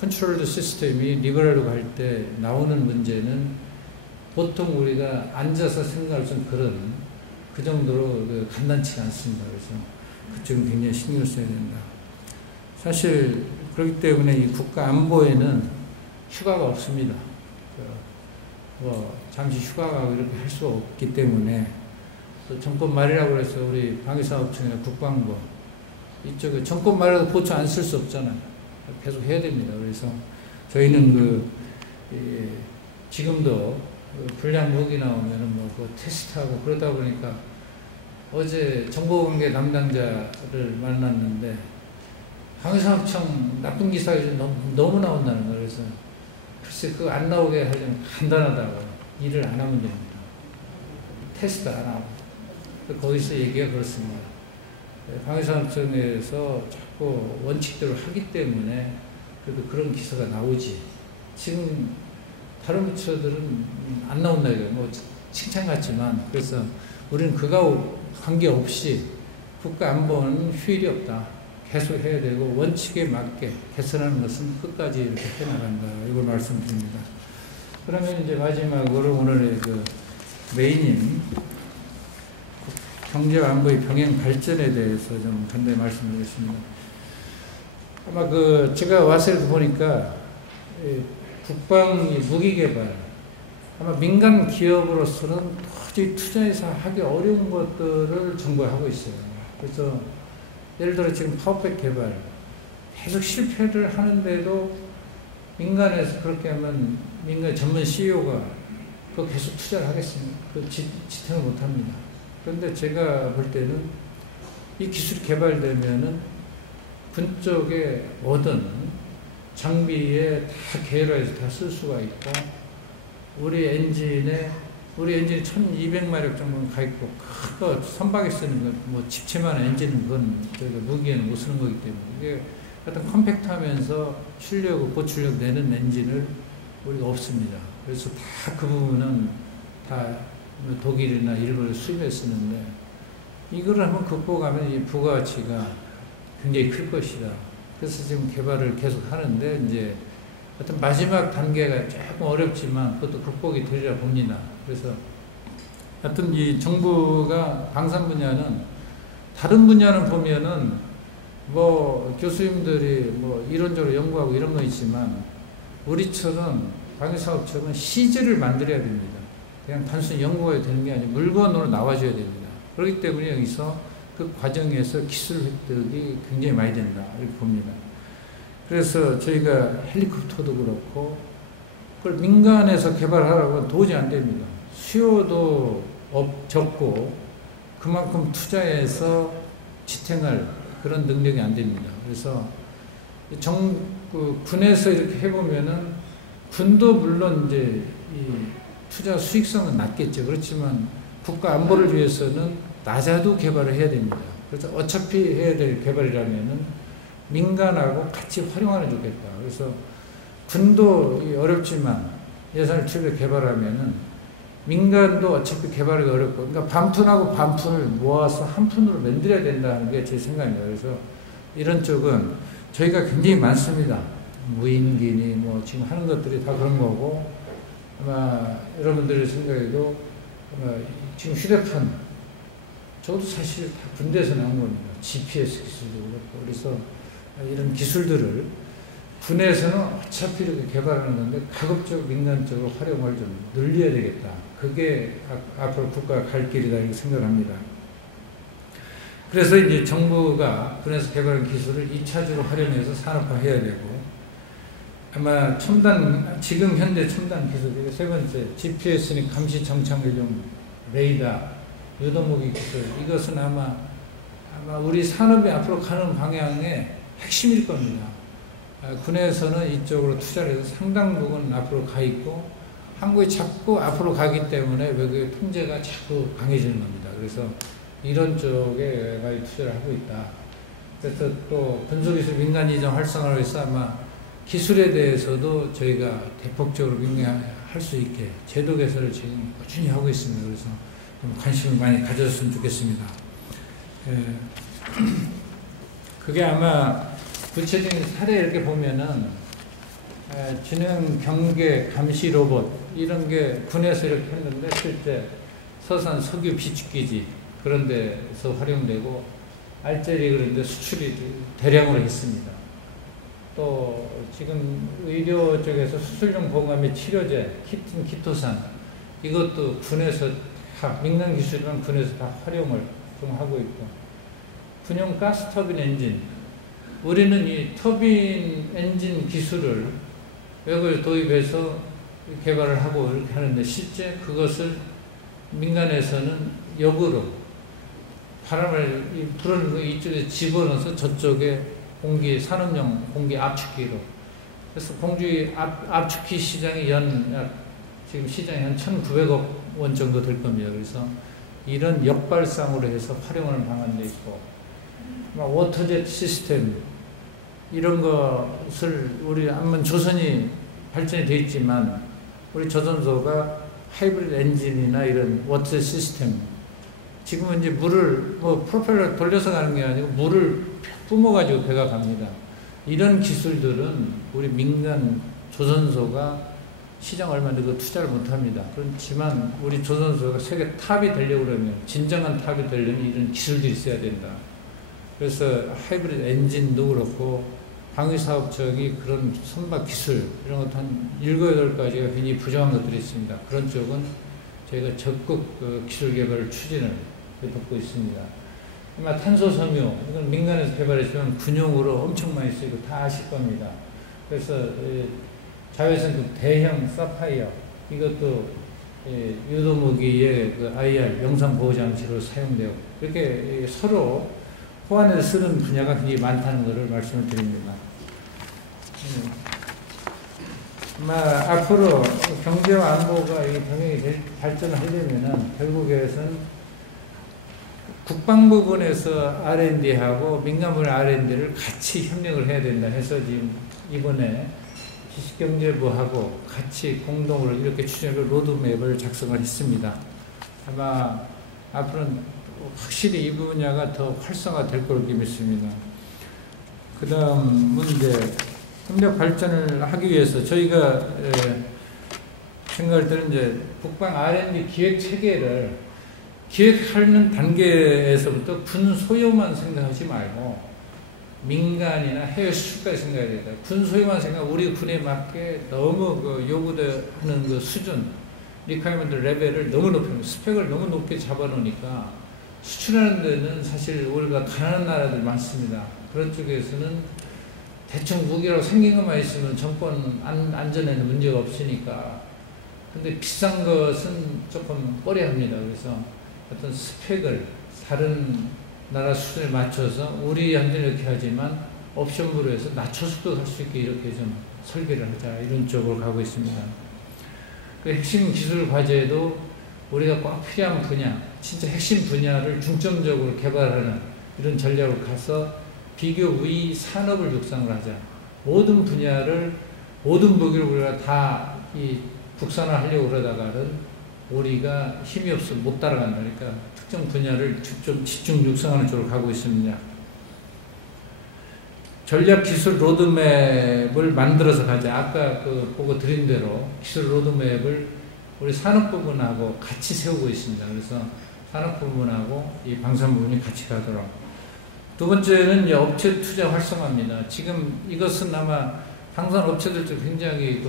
컨트롤드 시스템이 리버럴로 갈 때 나오는 문제는 보통 우리가 앉아서 생각할 수 있는 그 정도로 간단치가 않습니다. 그래서 그쪽은 굉장히 신경을 써야 된다. 사실 그렇기 때문에 이 국가 안보에는 휴가가 없습니다. 뭐 잠시 휴가 가고 이렇게 할 수 없기 때문에, 또 정권 말이라고 해서 우리 방위사업청이나 국방부 이쪽에 정권 말이라도 보초 안 쓸 수 없잖아요. 계속 해야 됩니다. 그래서 저희는 지금도 불량 무기 나오면은 뭐 그 테스트하고 그러다 보니까, 어제 정보관계 담당자를 만났는데 방위사업청 나쁜 기사가 너무 나온다는 거예요. 그래서 글쎄 그거 안 나오게 하려면 간단하다고 일을 안 하면 됩니다. 테스트 안 하고. 거기서 얘기가 그렇습니다. 방위사업청에서 자꾸 원칙대로 하기 때문에 그래도 그런 기사가 나오지. 지금 다른 부처들은 안 나온다 이거예요. 뭐 칭찬 같지만. 그래서 우리는 그거 관계없이 국가 안보는 휴일이 없다. 계속 해야 되고 원칙에 맞게 개선하는 것은 끝까지 이렇게 해나간다. 이걸 말씀드립니다. 그러면 이제 마지막으로 오늘의 메인인 경제와 안보의 병행 발전에 대해서 좀 간단히 말씀드리겠습니다. 아마 제가 와서 보니까 국방 무기 개발, 아마 민간 기업으로서는 도저히 투자해서 하기 어려운 것들을 정부가 하고 있어요. 그래서 예를 들어 지금 파워백 개발 계속 실패를 하는데도 민간에서 그렇게 하면 민간 전문 CEO가 그거 계속 투자를 하겠습니까? 그 지탱을 못 합니다. 그런데 제가 볼 때는 이 기술이 개발되면은 군 쪽에 모든 장비에 다 계열화해서 다 쓸 수가 있고, 우리 엔진이 1200마력 정도는 가 있고, 큰 거 선박에 쓰는 거, 뭐 집체만 엔진은 그건 저희가 무기에는 못 쓰는 거기 때문에, 이게 하여튼 컴팩트하면서 출력을 고출력 내는 엔진을 우리가 없습니다. 그래서 다 그 부분은 다 독일이나 일본을 수입해 쓰는데, 이거를 한번 극복하면 이 부가가치가 굉장히 클 것이다. 그래서 지금 개발을 계속 하는데, 이제 하여튼 마지막 단계가 조금 어렵지만 그것도 극복이 되리라 봅니다. 그래서 하여튼 이 정부가 방산 분야는, 다른 분야는 보면은 뭐 교수님들이 뭐 이론적으로 연구하고 이런 거 있지만, 우리처럼 방위사업청은 시즈를 만들어야 됩니다. 그냥 단순히 연구가 되는 게 아니고 물건으로 나와줘야 됩니다. 그렇기 때문에 여기서 그 과정에서 기술 획득이 굉장히 많이 된다, 이렇게 봅니다. 그래서 저희가 헬리콥터도 그렇고, 그걸 민간에서 개발하라고 하면 도저히 안 됩니다. 수요도 적고, 그만큼 투자해서 지탱할 그런 능력이 안 됩니다. 그래서 군에서 이렇게 해보면은, 군도 물론 이제 이 투자 수익성은 낮겠죠. 그렇지만 국가 안보를 위해서는 낮아도 개발을 해야 됩니다. 그래서 어차피 해야 될 개발이라면은 민간하고 같이 활용하는 게 좋겠다. 그래서 군도 어렵지만 예산을 투입해 개발하면은 민간도 어차피 개발이 어렵고, 그러니까 반푼하고 반푼을 모아서 한 푼으로 만들어야 된다는 게 제 생각입니다. 그래서 이런 쪽은 저희가 굉장히 많습니다. 무인기니 뭐 지금 하는 것들이 다 그런 거고, 아마 여러분들의 생각에도 아마 지금 휴대폰, 저도 사실 다 군대에서 나온 겁니다. GPS 기술도 그렇고. 그래서 이런 기술들을 군에서는 어차피 이렇게 개발하는 건데 가급적 민간적으로 활용을 좀 늘려야 되겠다. 그게 앞으로 국가가 갈 길이다, 이렇게 생각을 합니다. 그래서 이제 정부가 군에서 개발한 기술을 2차적으로 활용해서 산업화해야 되고, 아마 지금 현대 첨단 기술, 세 번째, GPS니 감시 정찰용 레이더, 유도무기 기술, 이것은 아마 우리 산업이 앞으로 가는 방향의 핵심일 겁니다. 군에서는 이쪽으로 투자를 해서 상당 부분 앞으로 가 있고, 한국이 자꾸 앞으로 가기 때문에 외국의 통제가 자꾸 강해지는 겁니다. 그래서 이런 쪽에 많이 투자를 하고 있다. 그래서 또 군수기술 민간 이전 활성화를 해서 아마 기술에 대해서도 저희가 대폭적으로 할 수 있게 제도 개선을 지금 꾸준히 하고 있습니다. 그래서 좀 관심을 많이 가졌으면 좋겠습니다. 그게 아마 구체적인 사례 이렇게 보면은 지능 경계 감시 로봇 이런 게 군에서 이렇게 했는데, 실제 서산 석유 비축기지 그런 데서 활용되고, 알제리 그런 데 수출이 대량으로 했습니다. 또 지금 의료 쪽에서 수술용 보험 및 치료제, 키토산, 이것도 군에서 다, 민간 기술이면 군에서 다 활용을 좀 하고 있고, 군용 가스 터빈 엔진, 우리는 이 터빈 엔진 기술을 외국에 도입해서 개발을 하고 이렇게 하는데, 실제 그것을 민간에서는 역으로 바람을 불어는 거 이쪽에 집어넣어서 저쪽에 산업용 공기 압축기로, 그래서 공기 압축기 시장이 지금 시장이 한 1,900억 원 정도 될 겁니다. 그래서 이런 역발상으로 해서 활용하는 방안도 있고, 워터젯 시스템 이런 것을 우리 한번 조선이 발전이 되어 있지만, 우리 조선소가 하이브리드 엔진이나 이런 워터젯 시스템, 지금은 이제 물을 프로펠러 돌려서 가는 게 아니고 물을 뿜어가지고 배가 갑니다. 이런 기술들은 우리 민간 조선소가 시장 얼마 내고 투자를 못합니다. 그렇지만 우리 조선소가 세계 탑이 되려고 그러면, 진정한 탑이 되려면 이런 기술들이 있어야 된다. 그래서 하이브리드 엔진도 그렇고, 방위사업청이 그런 선박 기술 이런 것도 한 7, 8가지가 굉장히 부정한 것들이 있습니다. 그런 쪽은 저희가 적극 기술 개발을 추진을 돕고 있습니다. 아마 탄소섬유, 이건 민간에서 개발했지만 군용으로 엄청 많이 쓰이고 다 아실 겁니다. 그래서 자외선급 대형 사파이어, 이것도 유도무기의 그 IR 영상 보호 장치로 사용되고, 이렇게 서로 호환해서 쓰는 분야가 굉장히 많다는 것을 말씀을 드립니다. 앞으로 경제와 안보가 병행이 발전을 하려면은 결국에는 국방 부분에서 R&D하고 민간 부분 R&D를 같이 협력을 해야 된다 해서 지금 이번에 지식경제부하고 같이 공동으로 이렇게 추진을 로드맵을 작성을 했습니다. 아마 앞으로는 확실히 이 분야가 더 활성화될 거로 믿습니다. 그 다음은 이제 협력 발전을 하기 위해서 저희가 생각할 때는 이제 국방 R&D 기획 체계를 기획하는 단계에서부터 군 소요만 생각하지 말고 민간이나 해외 수출까지 생각해야 된다. 군 소요만 생각, 우리 군에 맞게 너무 그 요구하는 그 수준, 리퀘어먼트 레벨을 너무 높여, 스펙을 너무 높게 잡아놓으니까 수출하는 데는 사실 우리가 가난한 나라들 많습니다. 그런 쪽에서는 대충 무기라고 생긴 것만 있으면 정권 안전에는 문제가 없으니까. 근데 비싼 것은 조금 꺼려합니다. 그래서 어떤 스펙을 다른 나라 수준에 맞춰서 우리한테 이렇게 하지만 옵션으로 해서 낮춰서도 할 수 있게 이렇게 좀 설계를 하자, 이런 쪽으로 가고 있습니다. 그 핵심 기술 과제도 우리가 꼭 필요한 분야, 진짜 핵심 분야를 중점적으로 개발하는 이런 전략으로 가서 비교 우위 산업을 육성을 하자. 모든 분야를, 모든 무기를 우리가 다 이 국산화하려고 그러다가는 우리가 힘이 없어 못 따라간다. 그러니까 특정 분야를 좀 집중 육성하는 쪽으로 가고 있습니다. 전략 기술 로드맵을 만들어서 가자. 아까 그 보고 드린 대로 기술 로드맵을 우리 산업 부분하고 같이 세우고 있습니다. 그래서 산업 부분하고 이 방산 부분이 같이 가도록. 두 번째는 이제 업체 투자 활성화입니다. 지금 이것은 아마 방산 업체들도 굉장히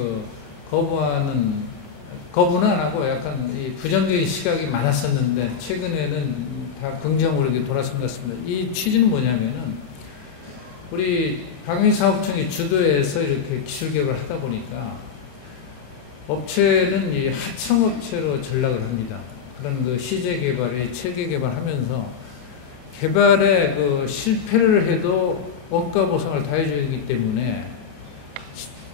거부는 안 하고 약간 이 부정적인 시각이 많았었는데 최근에는 다 긍정으로 이렇게 돌아선 것 같습니다. 이 취지는 뭐냐면은 우리 방위사업청이 주도해서 이렇게 기술 개발을 하다 보니까 업체는 이 하청업체로 전락을 합니다. 그런 그 시제 개발에 체계 개발하면서 개발에 그 실패를 해도 원가 보상을 다 해줘야 하기 때문에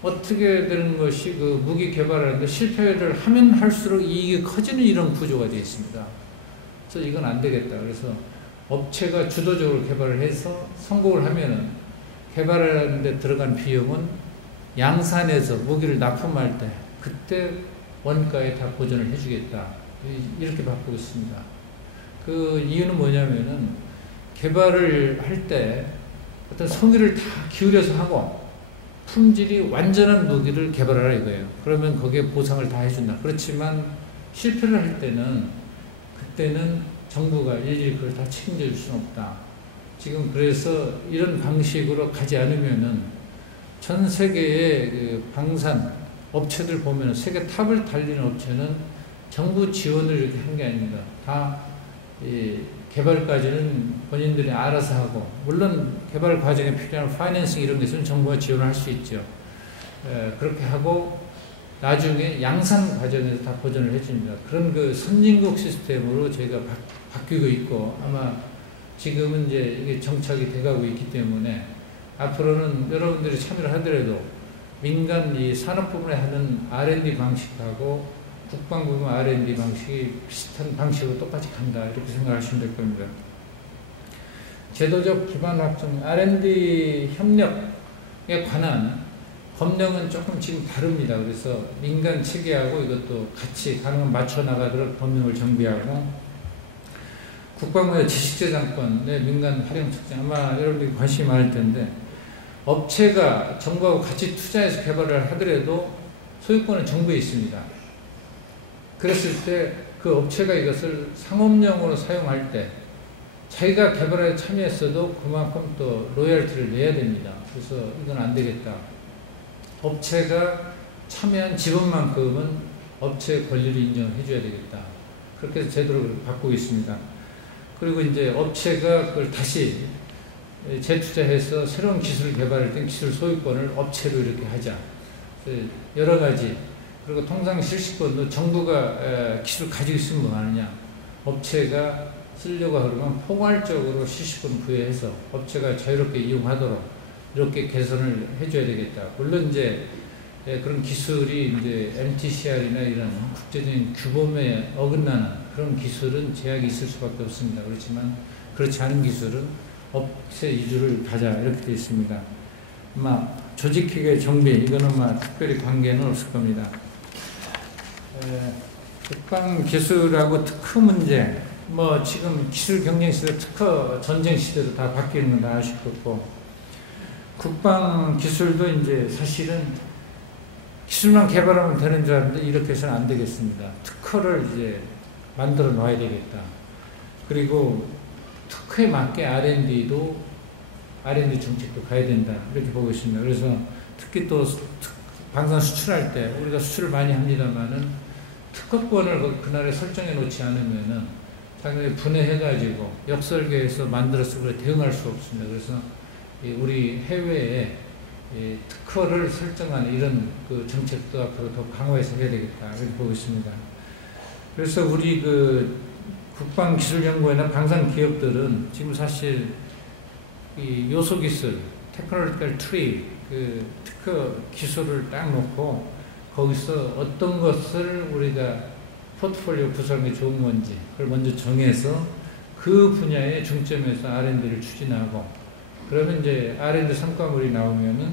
어떻게 되는 것이 그 무기 개발하는데 실패를 하면 할수록 이익이 커지는 이런 구조가 되어 있습니다. 그래서 이건 안 되겠다. 그래서 업체가 주도적으로 개발을 해서 성공을 하면은 개발하는 데 들어간 비용은 양산에서 무기를 납품할 때 그때 원가에 다 보전을 해주겠다. 이렇게 바꾸고 있습니다. 그 이유는 뭐냐면은 개발을 할 때 어떤 성의를 다 기울여서 하고 품질이 완전한 무기를 개발하라 이거예요. 그러면 거기에 보상을 다 해준다. 그렇지만 실패를 할 때는 그때는 정부가 일일이 그걸 다 책임져 줄 수는 없다. 지금 그래서 이런 방식으로 가지 않으면은 전 세계의 그 방산 업체들 보면은 세계 탑을 달리는 업체는 정부 지원을 이렇게 한 게 아닙니다. 다 개발까지는 본인들이 알아서 하고, 물론 개발 과정에 필요한 파이낸싱 이런 것은 정부가 지원을 할 수 있죠. 그렇게 하고 나중에 양산 과정에서 다 보전을 해줍니다. 그런 그 선진국 시스템으로 저희가 바뀌고 있고, 아마 지금은 이제 이게 정착이 돼가고 있기 때문에 앞으로는 여러분들이 참여를 하더라도 민간 이 산업 부분에 하는 R&D 방식하고 국방부문 R&D 방식이 비슷한 방식으로 똑같이 간다. 이렇게 생각하시면 될 겁니다. 제도적 기반 확충, R&D 협력에 관한 법령은 조금 지금 다릅니다. 그래서 민간 체계하고 이것도 같이 가능한 맞춰 나가도록 법령을 정비하고, 국방부의 지식재산권의 민간 활용 촉진, 아마 여러분들이 관심이 많을 텐데, 업체가 정부하고 같이 투자해서 개발을 하더라도 소유권은 정부에 있습니다. 그랬을 때 그 업체가 이것을 상업용으로 사용할 때 자기가 개발에 참여했어도 그만큼 또 로열티를 내야 됩니다. 그래서 이건 안 되겠다. 업체가 참여한 지분만큼은 업체의 권리를 인정해 줘야 되겠다. 그렇게 해서 제도를 바꾸고 있습니다. 그리고 이제 업체가 그걸 다시 재투자해서 새로운 기술을 개발할 때 기술 소유권을 업체로 이렇게 하자. 여러 가지. 그리고 통상 실시권도 정부가 기술 가지고 있으면 뭐 하느냐. 업체가 쓰려고 하면 포괄적으로 실시권 부여해서 업체가 자유롭게 이용하도록 이렇게 개선을 해줘야 되겠다. 물론 이제 그런 기술이 이제 MTCR이나 이런 국제적인 규범에 어긋나는 그런 기술은 제약이 있을 수밖에 없습니다. 그렇지만 그렇지 않은 기술은 업체 위주를 가자 이렇게 되어 있습니다. 아마 조직회계 정비 이거는 아마 특별히 관계는 없을 겁니다. 국방 기술하고 특허 문제 뭐 지금 기술 경쟁 시대 특허 전쟁 시대로 다 바뀌는 건 다 아쉽고 국방 기술도 이제 사실은 기술만 개발하면 되는 줄 알았는데 이렇게 해서는 안 되겠습니다. 특허를 이제 만들어 놔야 되겠다. 그리고 특허에 맞게 R&D 정책도 가야 된다. 이렇게 보고 있습니다. 그래서 특히 또 방산 수출할 때 우리가 수출을 많이 합니다만은 특허권을 그날에 설정해 놓지 않으면은 당연히 분해해가지고 역설계해서 만들어서 그래 대응할 수 없습니다. 그래서 우리 해외에 특허를 설정하는 이런 그 정책도 앞으로 더 강화해서 해야 되겠다 이렇게 보고 있습니다. 그래서 우리 그 국방기술연구회나 방산 기업들은 지금 사실 이 요소기술, 테크놀로지컬 트리, 그 특허 기술을 딱 놓고 거기서 어떤 것을 우리가 포트폴리오 구성하는 게 좋은 건지 그걸 먼저 정해서 그 분야에 중점에서 R&D를 추진하고 그러면 이제 R&D 성과물이 나오면은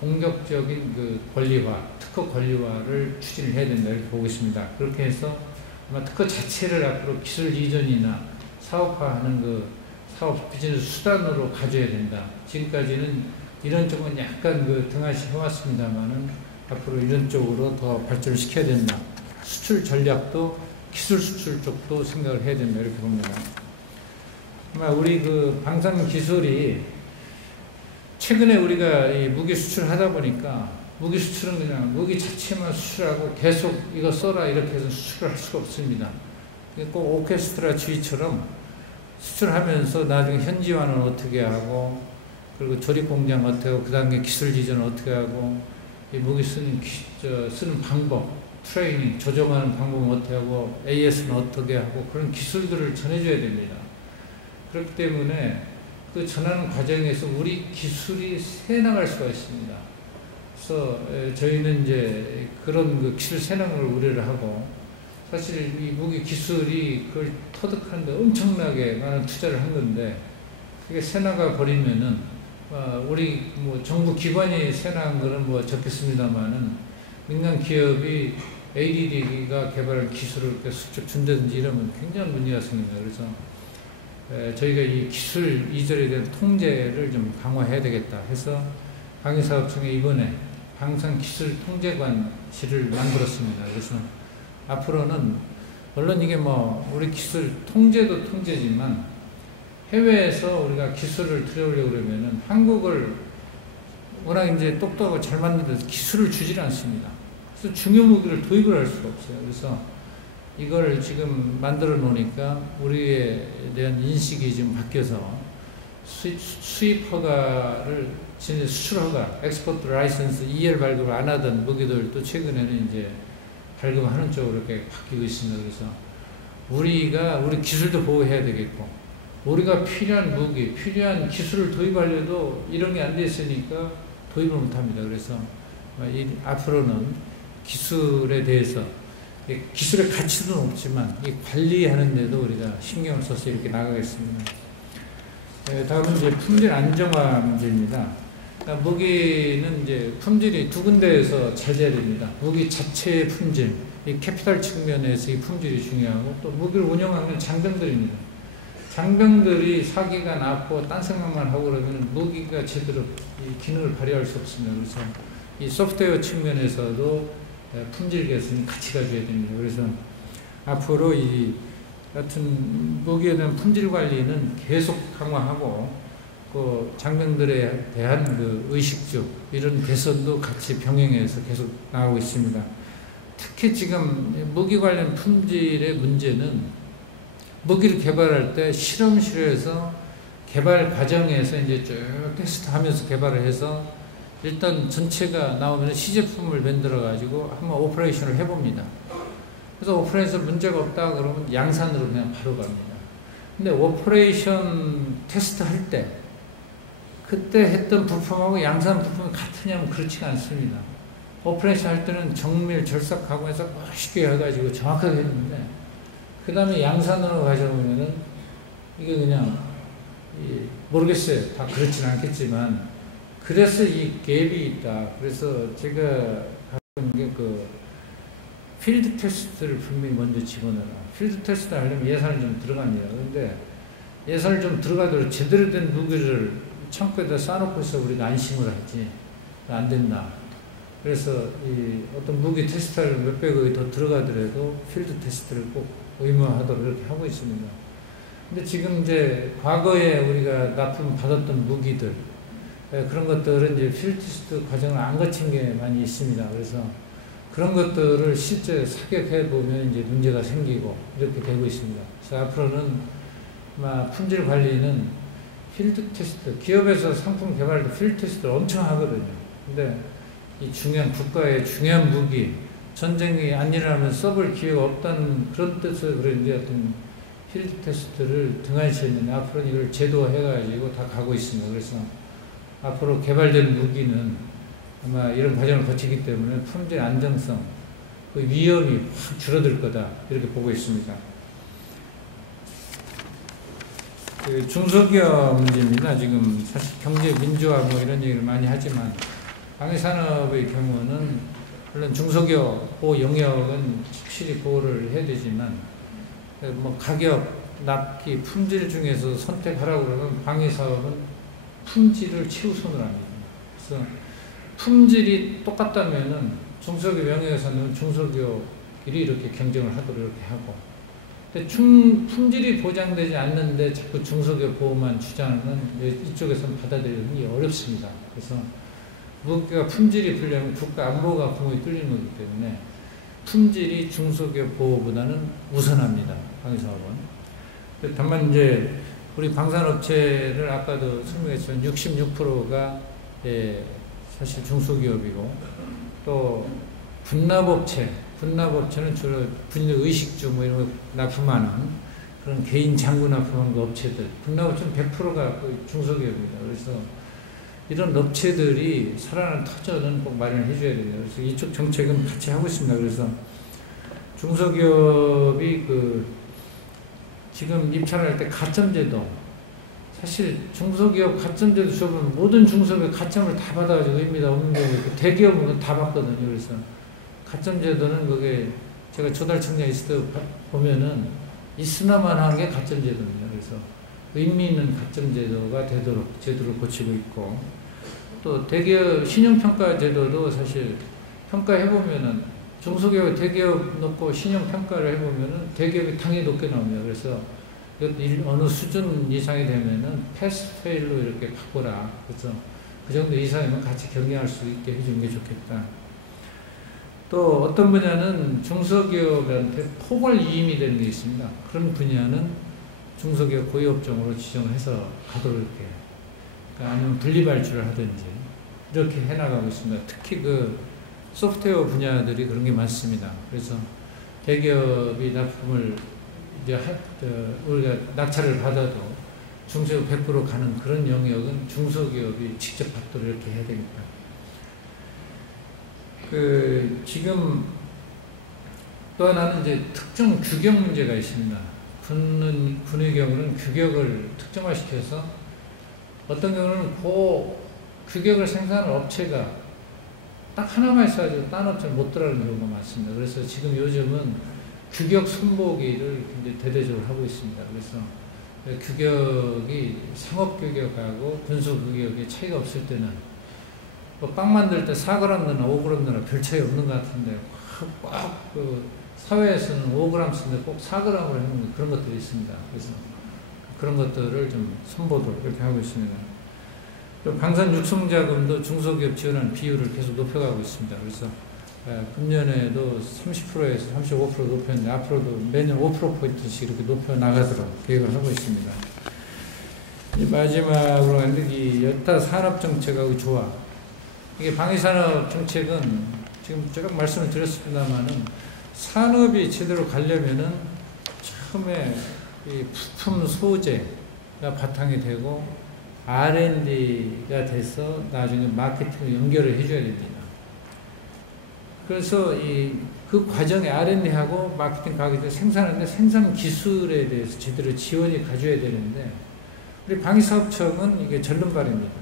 공격적인 그 권리화, 특허 권리화를 추진을 해야 된다 이렇게 보고 있습니다. 그렇게 해서 아마 특허 자체를 앞으로 기술 이전이나 사업화하는 그 사업 비즈니스 수단으로 가져야 된다. 지금까지는 이런 쪽은 약간 그 등한시 해왔습니다만은 앞으로 이런 쪽으로 더 발전을 시켜야 된다. 수출 전략도 기술 수출 쪽도 생각을 해야 된다 이렇게 봅니다. 아마 우리 그 방산 기술이 최근에 우리가 이 무기 수출하다 보니까 무기 수출은 그냥 무기 자체만 수출하고 계속 이거 써라 이렇게 해서 수출을 할 수가 없습니다. 꼭 오케스트라 주의처럼 수출하면서 나중에 현지화는 어떻게 하고 그리고 조립 공장 어떻게 하고 그 다음에 기술 지전을 어떻게 하고 이 무기 쓰는 방법, 트레이닝, 조정하는 방법은 어떻게 하고 AS는 어떻게 하고 그런 기술들을 전해줘야 됩니다. 그렇기 때문에 그 전하는 과정에서 우리 기술이 새나갈 수가 있습니다. 그래서 저희는 이제 그런 그 기술 새나갈 우려를 하고 사실 이 무기 기술이 그걸 터득하는데 엄청나게 많은 투자를 한 건데 그게 새나가 버리면은 우리 뭐 정부 기관이 새나간 거는 뭐 적겠습니다만은 민간 기업이 ADD가 개발한 기술을 수출 준다든지 이러면 굉장한 문제가 생깁니다. 그래서 저희가 이 기술 이전에 대한 통제를 좀 강화해야 되겠다 해서 방위사업청에 이번에 방산기술통제관실을 만들었습니다. 그래서 앞으로는 물론 이게 뭐 우리 기술 통제도 통제지만 해외에서 우리가 기술을 들여오려고 그러면은 한국을 워낙 이제 똑똑하고 잘 만드는데 기술을 주질 않습니다. 그래서 중요 무기를 도입을 할 수가 없어요. 그래서 이걸 지금 만들어 놓으니까 우리에 대한 인식이 지금 바뀌어서 수입 허가를 진짜 수출 허가, 엑스포트 라이선스 2열 발급을 안 하던 무기들도 최근에는 이제 발급하는 쪽으로 이렇게 바뀌고 있습니다. 그래서 우리가 우리 기술도 보호해야 되겠고 우리가 필요한 무기, 필요한 기술을 도입하려도 이런 게 안 돼 있으니까 도입을 못 합니다. 그래서 앞으로는 기술에 대해서 기술의 가치도 높지만 이 관리하는 데도 우리가 신경을 써서 이렇게 나가겠습니다. 다음은 이제 품질 안정화 문제입니다. 무기는 이제 품질이 두 군데에서 잘 돼야 됩니다. 무기 자체의 품질, 이 캐피탈 측면에서 이 품질이 중요하고 또 무기를 운영하는 장병들입니다. 장병들이 사기가 났고 딴 생각만 하고 그러면 무기가 제대로 이 기능을 발휘할 수 없습니다. 그래서 이 소프트웨어 측면에서도 품질 개선이 같이 가져야 됩니다. 그래서 앞으로 이 같은 무기에 대한 품질 관리는 계속 강화하고 그 장병들에 대한 그 의식주 이런 개선도 같이 병행해서 계속 나가고 있습니다. 특히 지금 무기 관련 품질의 문제는 무기를 개발할 때 실험실에서 개발 과정에서 이제 쭉 테스트하면서 개발을 해서 일단 전체가 나오면 시제품을 만들어 가지고 한번 오퍼레이션을 해봅니다. 그래서 오퍼레이션 문제가 없다 그러면 양산으로 그냥 바로 갑니다. 근데 오퍼레이션 테스트 할 때 그때 했던 부품하고 양산 부품이 같으냐면 그렇지가 않습니다. 오퍼레이션 할 때는 정밀 절삭하고 해서 멋있게 해가지고 정확하게 했는데 그 다음에 양산으로 가져오면은 이게 그냥 모르겠어요. 다 그렇진 않겠지만 그래서 이 갭이 있다. 그래서 제가 하는 게 그 필드 테스트를 분명히 먼저 집어넣어라. 필드 테스트 하려면 예산이 좀 들어갑니다. 그런데 예산이 좀 들어가도록 제대로 된 무기를 창고에다 쌓아놓고 있어 우리가 안심을 하지. 안 된다. 그래서 이 어떤 무기 테스트를 몇백억이 더 들어가더라도 필드 테스트를 꼭 의무화하도록 이렇게 하고 있습니다. 근데 지금 이제 과거에 우리가 납품 받았던 무기들 그런 것들은 이제 필드 테스트 과정을 안 거친 게 많이 있습니다. 그래서 그런 것들을 실제 사격해 보면 이제 문제가 생기고 이렇게 되고 있습니다. 그래서 앞으로는 아마 품질 관리는 필드 테스트, 기업에서 상품 개발도 필드 테스트를 엄청 하거든요. 근데 이 중요한 국가의 중요한 무기, 전쟁이 안 일어나면 써볼 기회가 없다는 그런 뜻으로 그런지 어떤 필드 테스트를 등한시했는데 앞으로는 이걸 제도화해가지고 다 가고 있습니다. 그래서 앞으로 개발된 무기는 아마 이런 과정을 거치기 때문에 품질 안정성, 그 위험이 확 줄어들 거다 이렇게 보고 있습니다. 그 중소기업 문제입니다. 지금 사실 경제 민주화 뭐 이런 얘기를 많이 하지만 방위산업의 경우는 물론 중소기업 보호 영역은 확실히 보호를 해야 되지만 뭐 가격, 납기, 품질 중에서 선택하라고 그러면 방위사업은 품질을 최우선으로 합니다. 그래서 품질이 똑같다면은 중소기업 영역에서는 중소기업끼리 이렇게 경쟁을 하도록 이렇게 하고, 근데 품질이 보장되지 않는데 자꾸 중소기업 보호만 주장하면 이쪽에서는 받아들이기 어렵습니다. 그래서 무기가 품질이 불려면 국가 안보가 구멍이 뚫리는 거기 때문에 품질이 중소기업 보호보다는 우선합니다. 방위사업은. 다만 이제 우리 방산업체를 아까도 설명했지만 66%가 사실 중소기업이고, 또 분납업체는 주로 분유의식주 뭐 이런 거 납품하는 그런 개인 장구 납품하는 그 업체들, 분납업체는 100%가 중소기업입니다. 그래서 이런 업체들이 살아나는 터전은 꼭 마련해 줘야 돼요. 그래서 이쪽 정책은 같이 하고 있습니다. 그래서 중소기업이 지금 입찰할 때 가점제도, 사실 중소기업 가점제도 주면 모든 중소기업 가점을 다 받아가지고 의미가 없는 경우 있고, 대기업은 다 받거든요. 그래서 가점제도는 그게 제가 조달청장에 있을 때 보면은 있으나만 한 게 가점제도입니다. 그래서 의미 있는 가점제도가 되도록 제도를 고치고 있고, 또 대기업 신용평가 제도도 사실 평가해보면은 중소기업, 대기업 놓고 신용평가를 해보면은 대기업이 당연히 높게 나옵니다. 그래서 어느 수준 이상이 되면은 패스 페일로 이렇게 바꿔라. 그래서 그 정도 이상이면 같이 경쟁할 수 있게 해주는 게 좋겠다. 또 어떤 분야는 중소기업한테 포괄 이임이 되는 게 있습니다. 그런 분야는 중소기업 고유업종으로 지정을 해서 가도록 이렇게, 그러니까 아니면 분리발주를 하든지 이렇게 해나가고 있습니다. 특히 그 소프트웨어 분야들이 그런 게 많습니다. 그래서 대기업이 납품을 이제 우리가 낙찰을 받아도 중소기업 100% 가는 그런 영역은 중소기업이 직접 받도록 이렇게 해야 되겠다. 지금 또 하나는 이제 특정 규격 문제가 있습니다. 군의 경우는 규격을 특정화시켜서 어떤 경우는 그 규격을 생산하는 업체가 딱 하나만 있어가지고 딴 업체는 못 들어가는 경우가 많습니다. 그래서 지금 요즘은 규격 손보기를 굉장히 대대적으로 하고 있습니다. 그래서 규격이 상업 규격하고 군수 규격의 차이가 없을 때는 빵 만들 때 4g 넣나 5g 넣나 별 차이 없는 것 같은데 꽉 사회에서는 5g 쓰는데 꼭 4g으로 하는 그런 것들이 있습니다. 그래서 그런 것들을 좀 손보도록 이렇게 하고 있습니다. 방산 육성자금도 중소기업 지원하는 비율을 계속 높여가고 있습니다. 그래서 금년에도 30%에서 35% 높였는데 앞으로도 매년 5%포인트씩 이렇게 높여나가도록 계획을 하고 있습니다. 마지막으로 이 여타 산업정책하고 조화. 이게 방위산업 정책은 지금 쭉 말씀을 드렸습니다만은 산업이 제대로 가려면은 처음에 이 부품 소재가 바탕이 되고 R&D가 돼서 나중에 마케팅을 연결을 해줘야 됩니다. 그래서 그 과정에 R&D하고 마케팅 가게 돼 생산하는데 생산 기술에 대해서 제대로 지원이 가져야 되는데 우리 방위사업청은 이게 절름발입니다.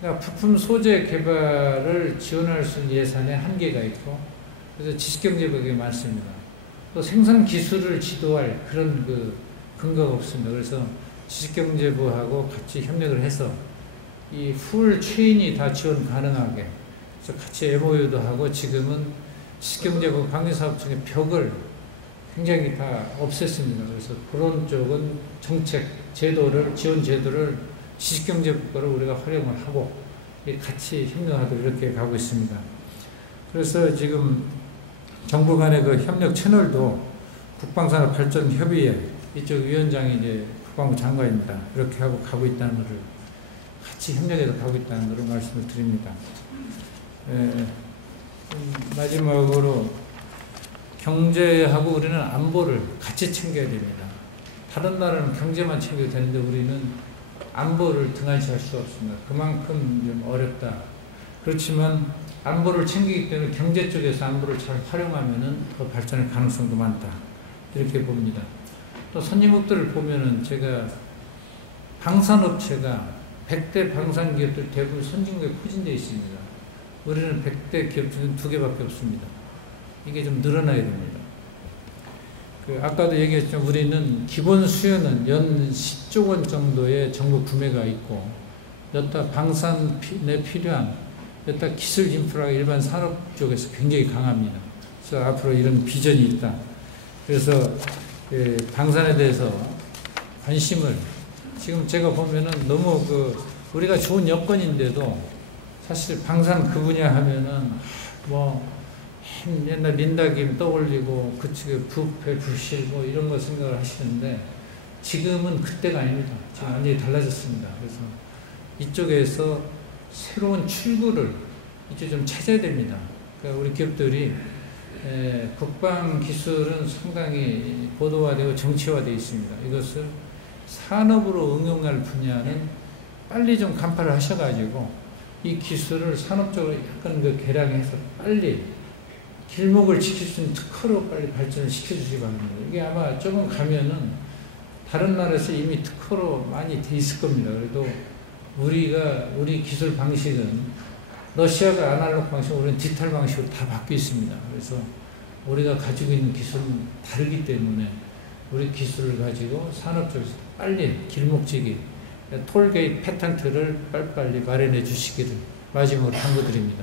그러니까 부품 소재 개발을 지원할 수 있는 예산에 한계가 있고 그래서 지식경제부에 많습니다. 또 생산 기술을 지도할 그런 근거가 없습니다. 그래서 지식경제부하고 같이 협력을 해서 이 풀 체인이 다 지원 가능하게 그래서 같이 MOU도 하고 지금은 지식경제부 방위사업청의 벽을 굉장히 다 없앴습니다. 그래서 그런 쪽은 정책 제도를 지원 제도를 지식경제부 거를 우리가 활용을 하고 같이 협력하도록 이렇게 가고 있습니다. 그래서 지금 정부 간의 그 협력 채널도 국방산업발전협의회 이쪽 위원장이 이제 국방부 장관입니다. 이렇게 하고 가고 있다는 것을 같이 협력해서 가고 있다는 것을 말씀을 드립니다. 마지막으로 경제하고 우리는 안보를 같이 챙겨야 됩니다. 다른 나라는 경제만 챙겨도 되는데 우리는 안보를 등한시할 수가 없습니다. 그만큼 좀 어렵다. 그렇지만 안보를 챙기기 때문에 경제 쪽에서 안보를 잘 활용하면은 더 발전할 가능성도 많다. 이렇게 봅니다. 또 선진국들을 보면은 제가 방산업체가 100대 방산기업들 대부분 선진국에 포진되어 있습니다. 우리는 100대 기업 중에 2개밖에 없습니다. 이게 좀 늘어나야 됩니다. 아까도 얘기했지만 우리는 기본 수요는 연 10조 원 정도의 정부 구매가 있고 여타 방산에 필요한 여타 기술 인프라가 일반 산업 쪽에서 굉장히 강합니다. 그래서 앞으로 이런 비전이 있다. 그래서 방산에 대해서 관심을 지금 제가 보면은 너무 우리가 좋은 여건인데도 사실 방산 그 분야 하면은 옛날 린다김 떠올리고 그쪽에 부패 부실 이런 거 생각을 하시는데 지금은 그때가 아닙니다. 지금 완전히 달라졌습니다. 그래서 이쪽에서 새로운 출구를 이제 좀 찾아야 됩니다. 그러니까 우리 기업들이 국방 기술은 상당히 보도화되고 정치화되어 있습니다. 이것을 산업으로 응용할 분야는 빨리 좀 간파를 하셔가지고 이 기술을 산업적으로 약간 개량해서 빨리 길목을 지킬 수 있는 특허로 빨리 발전을 시켜주시기 바랍니다. 이게 아마 조금 가면은 다른 나라에서 이미 특허로 많이 돼 있을 겁니다. 그래도 우리 기술 방식은 러시아가 아날로그 방식, 우리는 디지털 방식으로 다 바뀌어 있습니다. 그래서 우리가 가지고 있는 기술은 다르기 때문에 우리 기술을 가지고 산업 쪽에서 빨리 길목지기, 톨게이트 패턴트를 빨리빨리 마련해 주시기를 마지막으로 당부드립니다.